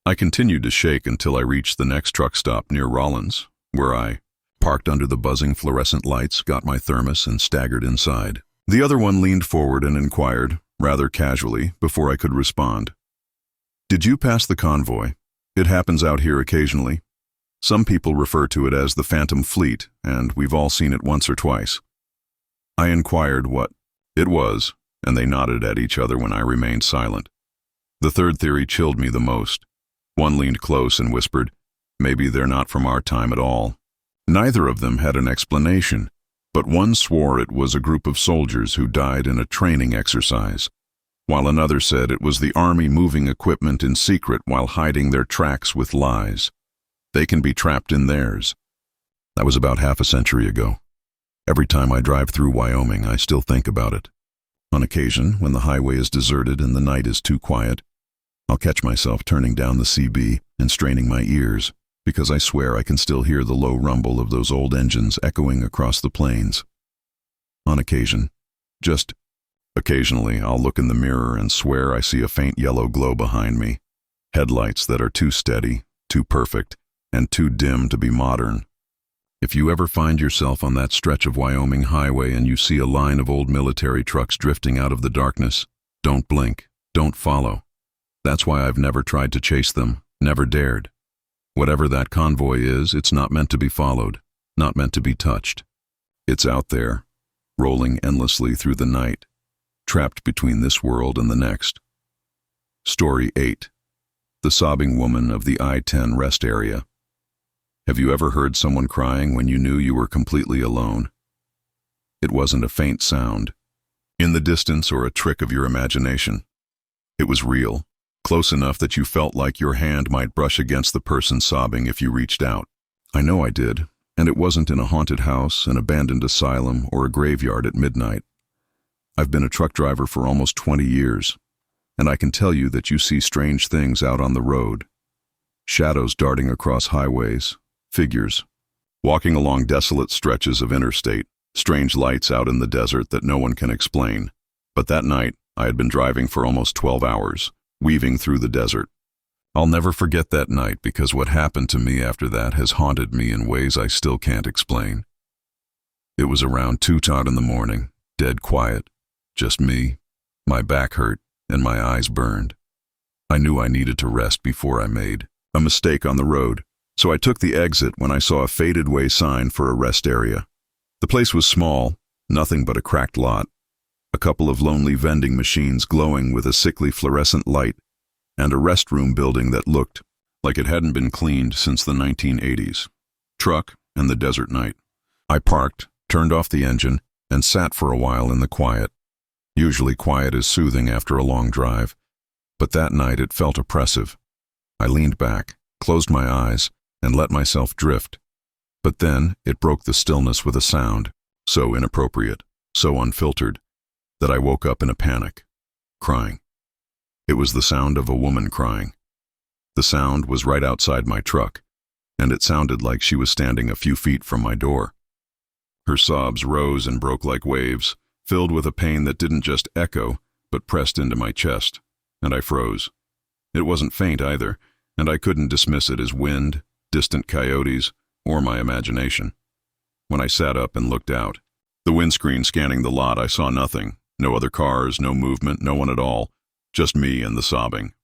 I continued to shake until I reached the next truck stop near Rollins, where I parked under the buzzing fluorescent lights, got my thermos, and staggered inside. The other one leaned forward and inquired, rather casually, before I could respond. "Did you pass the convoy? It happens out here occasionally. Some people refer to it as the Phantom Fleet, and we've all seen it once or twice." I inquired what it was, and they nodded at each other when I remained silent. The third theory chilled me the most. One leaned close and whispered, "Maybe they're not from our time at all." Neither of them had an explanation, but one swore it was a group of soldiers who died in a training exercise, while another said it was the army moving equipment in secret while hiding their tracks with lies. They can be trapped in theirs. That was about half a century ago. Every time I drive through Wyoming, I still think about it. On occasion, when the highway is deserted and the night is too quiet, I'll catch myself turning down the CB and straining my ears, because I swear I can still hear the low rumble of those old engines echoing across the plains. On occasion, just occasionally, I'll look in the mirror and swear I see a faint yellow glow behind me, headlights that are too steady, too perfect, and too dim to be modern. If you ever find yourself on that stretch of Wyoming highway and you see a line of old military trucks drifting out of the darkness, don't blink, don't follow. That's why I've never tried to chase them, never dared. Whatever that convoy is, it's not meant to be followed, not meant to be touched. It's out there, rolling endlessly through the night, trapped between this world and the next. Story 8. The Sobbing Woman of the I-10 Rest Area. Have you ever heard someone crying when you knew you were completely alone? It wasn't a faint sound, in the distance or a trick of your imagination. It was real, close enough that you felt like your hand might brush against the person sobbing if you reached out. I know I did, and it wasn't in a haunted house, an abandoned asylum, or a graveyard at midnight. I've been a truck driver for almost 20 years, and I can tell you that you see strange things out on the road. Shadows darting across highways, figures walking along desolate stretches of interstate, strange lights out in the desert that no one can explain. But that night, I had been driving for almost 12 hours, weaving through the desert. I'll never forget that night because what happened to me after that has haunted me in ways I still can't explain. It was around 2:00 in the morning, dead quiet, just me, my back hurt, and my eyes burned. I knew I needed to rest before I made a mistake on the road, so I took the exit when I saw a faded-away sign for a rest area. The place was small, nothing but a cracked lot, a couple of lonely vending machines glowing with a sickly fluorescent light, and a restroom building that looked like it hadn't been cleaned since the 1980s. Truck and the desert night. I parked, turned off the engine, and sat for a while in the quiet. Usually quiet is soothing after a long drive, but that night it felt oppressive. I leaned back, closed my eyes, and let myself drift. But then it broke the stillness with a sound, so inappropriate, so unfiltered, that I woke up in a panic, crying. It was the sound of a woman crying. The sound was right outside my truck, and it sounded like she was standing a few feet from my door. Her sobs rose and broke like waves, filled with a pain that didn't just echo, but pressed into my chest, and I froze. It wasn't faint either, and I couldn't dismiss it as wind, distant coyotes, or my imagination. When I sat up and looked out, the windscreen scanning the lot, I saw nothing. No other cars, no movement, no one at all. Just me and the sobbing.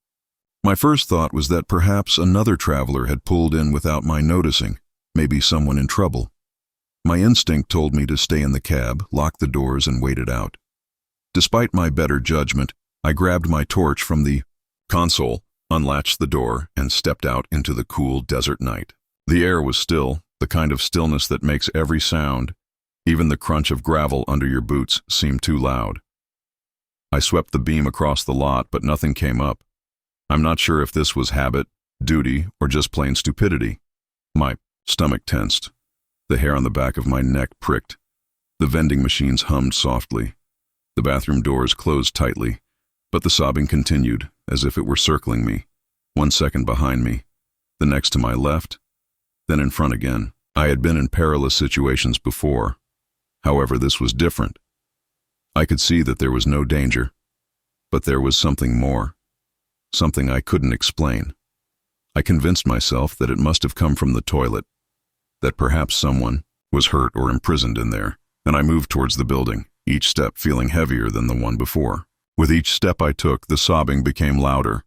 My first thought was that perhaps another traveler had pulled in without my noticing, maybe someone in trouble. My instinct told me to stay in the cab, lock the doors, and wait it out. Despite my better judgment, I grabbed my torch from the console, unlatched the door, and stepped out into the cool desert night. The air was still, the kind of stillness that makes every sound, even the crunch of gravel under your boots, seem too loud. I swept the beam across the lot, but nothing came up. I'm not sure if this was habit, duty, or just plain stupidity. My stomach tensed. The hair on the back of my neck pricked. The vending machines hummed softly. The bathroom doors closed tightly, but the sobbing continued, as if it were circling me. 1 second behind me, the next to my left, then in front again. I had been in perilous situations before. However, this was different. I could see that there was no danger, but there was something more, something I couldn't explain. I convinced myself that it must have come from the toilet, that perhaps someone was hurt or imprisoned in there, and I moved towards the building, each step feeling heavier than the one before. With each step I took, the sobbing became louder.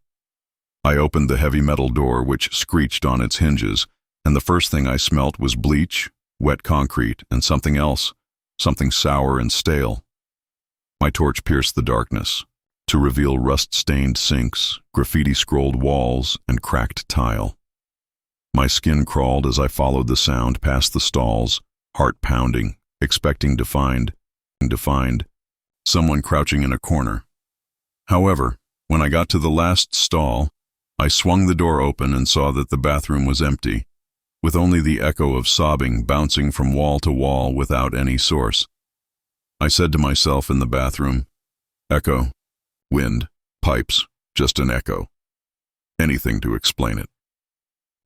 I opened the heavy metal door, which screeched on its hinges, and the first thing I smelt was bleach, wet concrete, and something else, something sour and stale. My torch pierced the darkness, to reveal rust-stained sinks, graffiti-scrolled walls, and cracked tile. My skin crawled as I followed the sound past the stalls, heart pounding, expecting to find someone crouching in a corner. However, when I got to the last stall, I swung the door open and saw that the bathroom was empty, with only the echo of sobbing bouncing from wall to wall without any source. I said to myself in the bathroom, echo, wind, pipes, just an echo. Anything to explain it.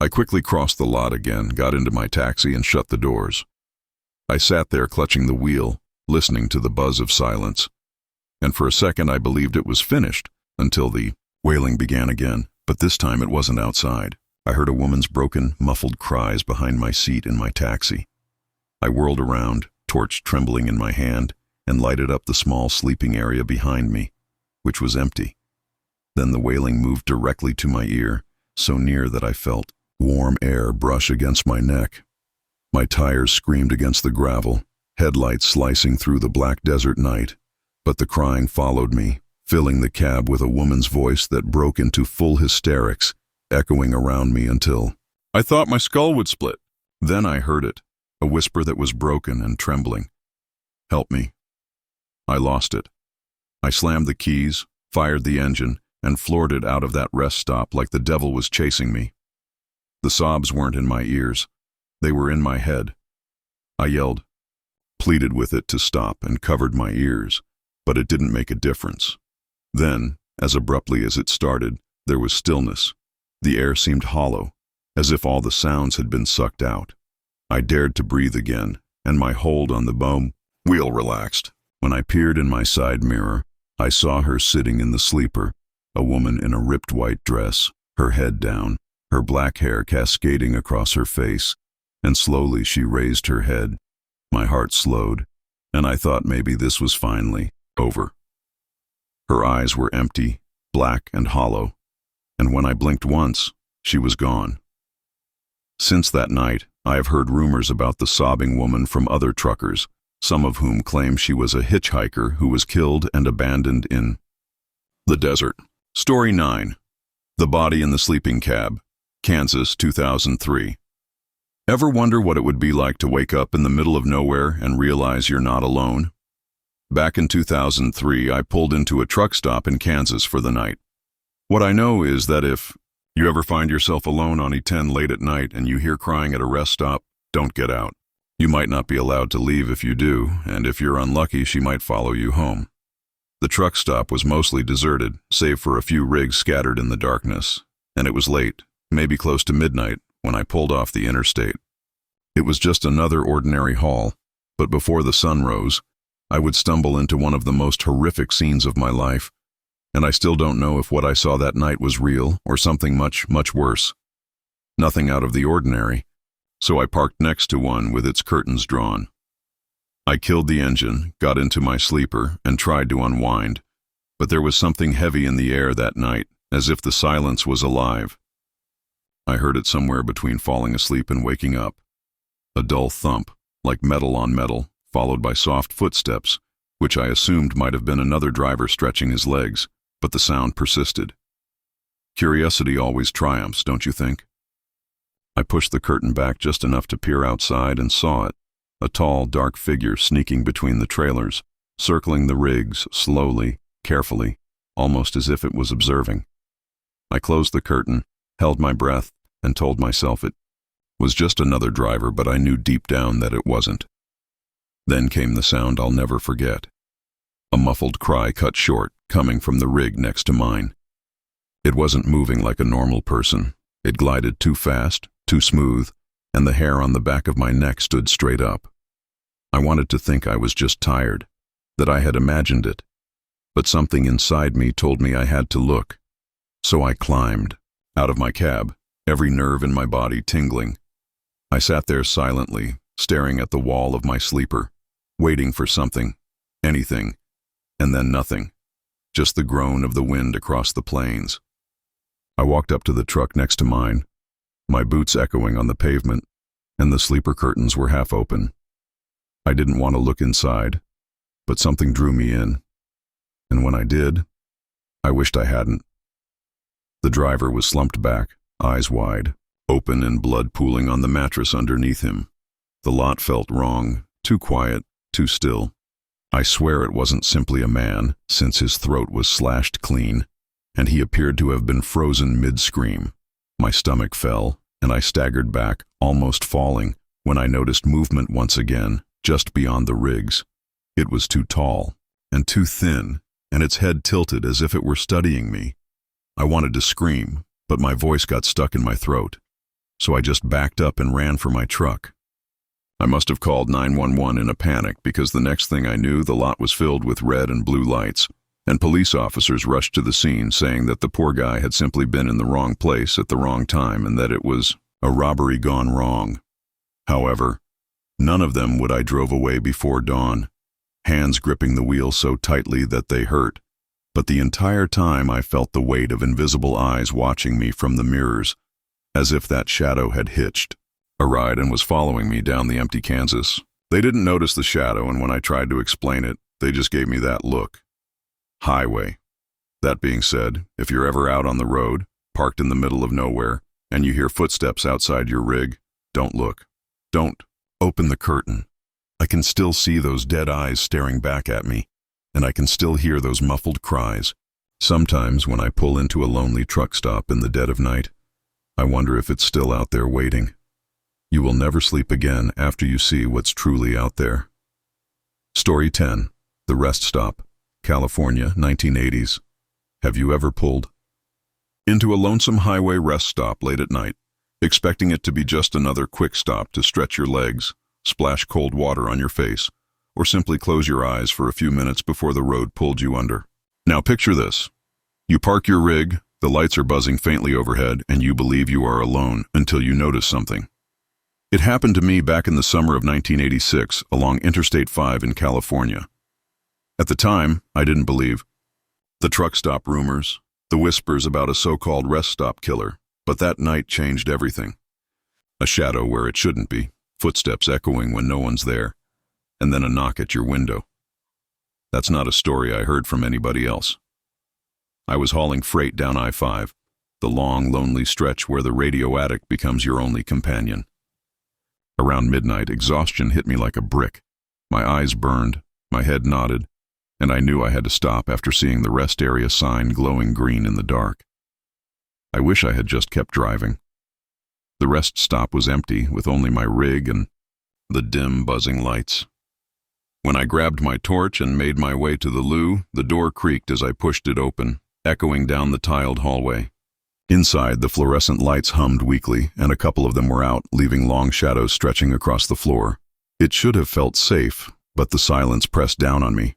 I quickly crossed the lot again, got into my taxi, and shut the doors. I sat there clutching the wheel, listening to the buzz of silence. And for a second I believed it was finished, until the wailing began again. But this time it wasn't outside. I heard a woman's broken, muffled cries behind my seat in my taxi. I whirled around, torch trembling in my hand, and lighted up the small sleeping area behind me, which was empty. Then the wailing moved directly to my ear, so near that I felt warm air brush against my neck. My tires screamed against the gravel, headlights slicing through the black desert night, but the crying followed me, filling the cab with a woman's voice that broke into full hysterics, echoing around me until I thought my skull would split. Then I heard it, a whisper that was broken and trembling. Help me. I lost it. I slammed the keys, fired the engine, and floored it out of that rest stop like the devil was chasing me. The sobs weren't in my ears. They were in my head. I yelled, pleaded with it to stop, and covered my ears, but it didn't make a difference. Then, as abruptly as it started, there was stillness. The air seemed hollow, as if all the sounds had been sucked out. I dared to breathe again, and my hold on the boom wheel relaxed. When I peered in my side mirror, I saw her sitting in the sleeper, a woman in a ripped white dress, her head down, her black hair cascading across her face, and slowly she raised her head. My heart slowed, and I thought maybe this was finally over. Her eyes were empty, black and hollow, and when I blinked once, she was gone. Since that night, I have heard rumors about the sobbing woman from other truckers, some of whom claim she was a hitchhiker who was killed and abandoned in the desert. Story 9. The Body in the Sleeping Cab, Kansas, 2003. Ever wonder what it would be like to wake up in the middle of nowhere and realize you're not alone? Back in 2003, I pulled into a truck stop in Kansas for the night. What I know is that if you ever find yourself alone on E10 late at night and you hear crying at a rest stop, don't get out. You might not be allowed to leave if you do, and if you're unlucky, she might follow you home. The truck stop was mostly deserted, save for a few rigs scattered in the darkness, and it was late, maybe close to midnight, when I pulled off the interstate. It was just another ordinary haul, but before the sun rose, I would stumble into one of the most horrific scenes of my life, and I still don't know if what I saw that night was real or something much, much worse. Nothing out of the ordinary, so I parked next to one with its curtains drawn. I killed the engine, got into my sleeper, and tried to unwind, but there was something heavy in the air that night, as if the silence was alive. I heard it somewhere between falling asleep and waking up. A dull thump, like metal on metal, followed by soft footsteps, which I assumed might have been another driver stretching his legs, but the sound persisted. Curiosity always triumphs, don't you think? I pushed the curtain back just enough to peer outside and saw it, a tall, dark figure sneaking between the trailers, circling the rigs slowly, carefully, almost as if it was observing. I closed the curtain, held my breath, and told myself it was just another driver, but I knew deep down that it wasn't. Then came the sound I'll never forget. A muffled cry cut short, coming from the rig next to mine. It wasn't moving like a normal person. It glided too fast, too smooth, and the hair on the back of my neck stood straight up. I wanted to think I was just tired, that I had imagined it, but something inside me told me I had to look. So I climbed out of my cab, every nerve in my body tingling. I sat there silently, staring at the wall of my sleeper, waiting for something, anything, and then nothing, just the groan of the wind across the plains. I walked up to the truck next to mine, my boots echoing on the pavement, and the sleeper curtains were half open. I didn't want to look inside, but something drew me in, and when I did, I wished I hadn't. The driver was slumped back, eyes wide, open and blood pooling on the mattress underneath him. The lot felt wrong, too quiet, too still. I swear it wasn't simply a man, since his throat was slashed clean, and he appeared to have been frozen mid-scream. My stomach fell, and I staggered back, almost falling, when I noticed movement once again, just beyond the rigs. It was too tall, and too thin, and its head tilted as if it were studying me. I wanted to scream, but my voice got stuck in my throat, so I just backed up and ran for my truck. I must have called 911 in a panic, because the next thing I knew, the lot was filled with red and blue lights, and police officers rushed to the scene saying that the poor guy had simply been in the wrong place at the wrong time and that it was a robbery gone wrong. However, none of them would I drove away before dawn, hands gripping the wheel so tightly that they hurt. But the entire time I felt the weight of invisible eyes watching me from the mirrors, as if that shadow had hitched a ride and was following me down the empty Kansas. They didn't notice the shadow, and when I tried to explain it, they just gave me that look. Highway. That being said, if you're ever out on the road, parked in the middle of nowhere, and you hear footsteps outside your rig, don't look. Don't open the curtain. I can still see those dead eyes staring back at me, and I can still hear those muffled cries. Sometimes when I pull into a lonely truck stop in the dead of night, I wonder if it's still out there waiting. You will never sleep again after you see what's truly out there. Story 10. The Rest Stop, California, 1980s. Have you ever pulled into a lonesome highway rest stop late at night, expecting it to be just another quick stop to stretch your legs, splash cold water on your face, or simply close your eyes for a few minutes before the road pulled you under? Now picture this. You park your rig, the lights are buzzing faintly overhead, and you believe you are alone until you notice something. It happened to me back in the summer of 1986 along Interstate 5 in California. At the time, I didn't believe the truck stop rumors, the whispers about a so-called rest stop killer, but that night changed everything. A shadow where it shouldn't be, footsteps echoing when no one's there, and then a knock at your window. That's not a story I heard from anybody else. I was hauling freight down I-5, the long, lonely stretch where the radio attic becomes your only companion. Around midnight, exhaustion hit me like a brick. My eyes burned, my head nodded, and I knew I had to stop after seeing the rest area sign glowing green in the dark. I wish I had just kept driving. The rest stop was empty, with only my rig and the dim, buzzing lights. When I grabbed my torch and made my way to the loo, the door creaked as I pushed it open, echoing down the tiled hallway. Inside, the fluorescent lights hummed weakly, and a couple of them were out, leaving long shadows stretching across the floor. It should have felt safe, but the silence pressed down on me.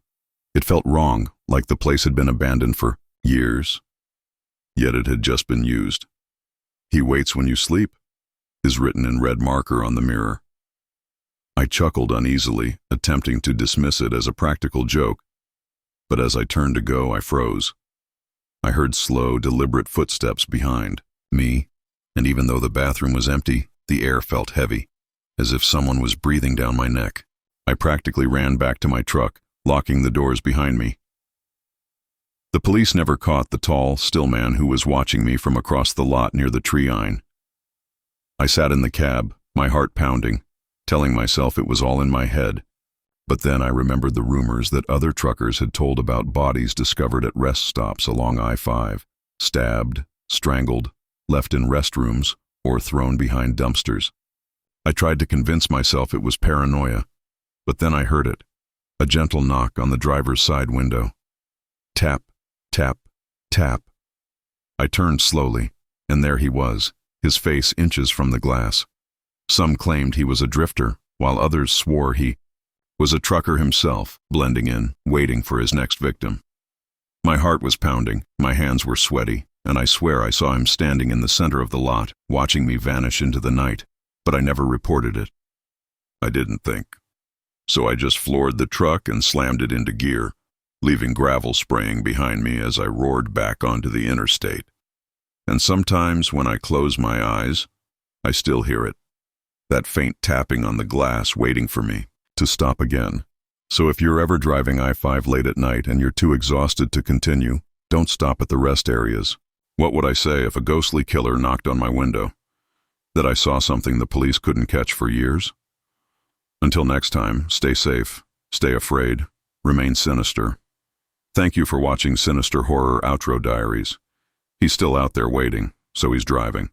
It felt wrong, like the place had been abandoned for years. Yet it had just been used. "He waits when you sleep," is written in red marker on the mirror. I chuckled uneasily, attempting to dismiss it as a practical joke, but as I turned to go, I froze. I heard slow, deliberate footsteps behind me, and even though the bathroom was empty, the air felt heavy, as if someone was breathing down my neck. I practically ran back to my truck, locking the doors behind me. The police never caught the tall, still man who was watching me from across the lot near the tree line. I sat in the cab, my heart pounding, telling myself it was all in my head. But then I remembered the rumors that other truckers had told about bodies discovered at rest stops along I-5, stabbed, strangled, left in restrooms, or thrown behind dumpsters. I tried to convince myself it was paranoia, but then I heard it, a gentle knock on the driver's side window. Tap, tap, tap. I turned slowly, and there he was, his face inches from the glass. Some claimed he was a drifter, while others swore he was a trucker himself, blending in, waiting for his next victim. My heart was pounding, my hands were sweaty, and I swear I saw him standing in the center of the lot, watching me vanish into the night, but I never reported it. I didn't think. So I just floored the truck and slammed it into gear, leaving gravel spraying behind me as I roared back onto the interstate. And sometimes when I close my eyes, I still hear it, that faint tapping on the glass waiting for me to stop again. So if you're ever driving I-5 late at night and you're too exhausted to continue, don't stop at the rest areas. What would I say if a ghostly killer knocked on my window? That I saw something the police couldn't catch for years? Until next time, stay safe, stay afraid, remain sinister. Thank you for watching Sinister Horror Outro Diaries. He's still out there waiting, so he's driving.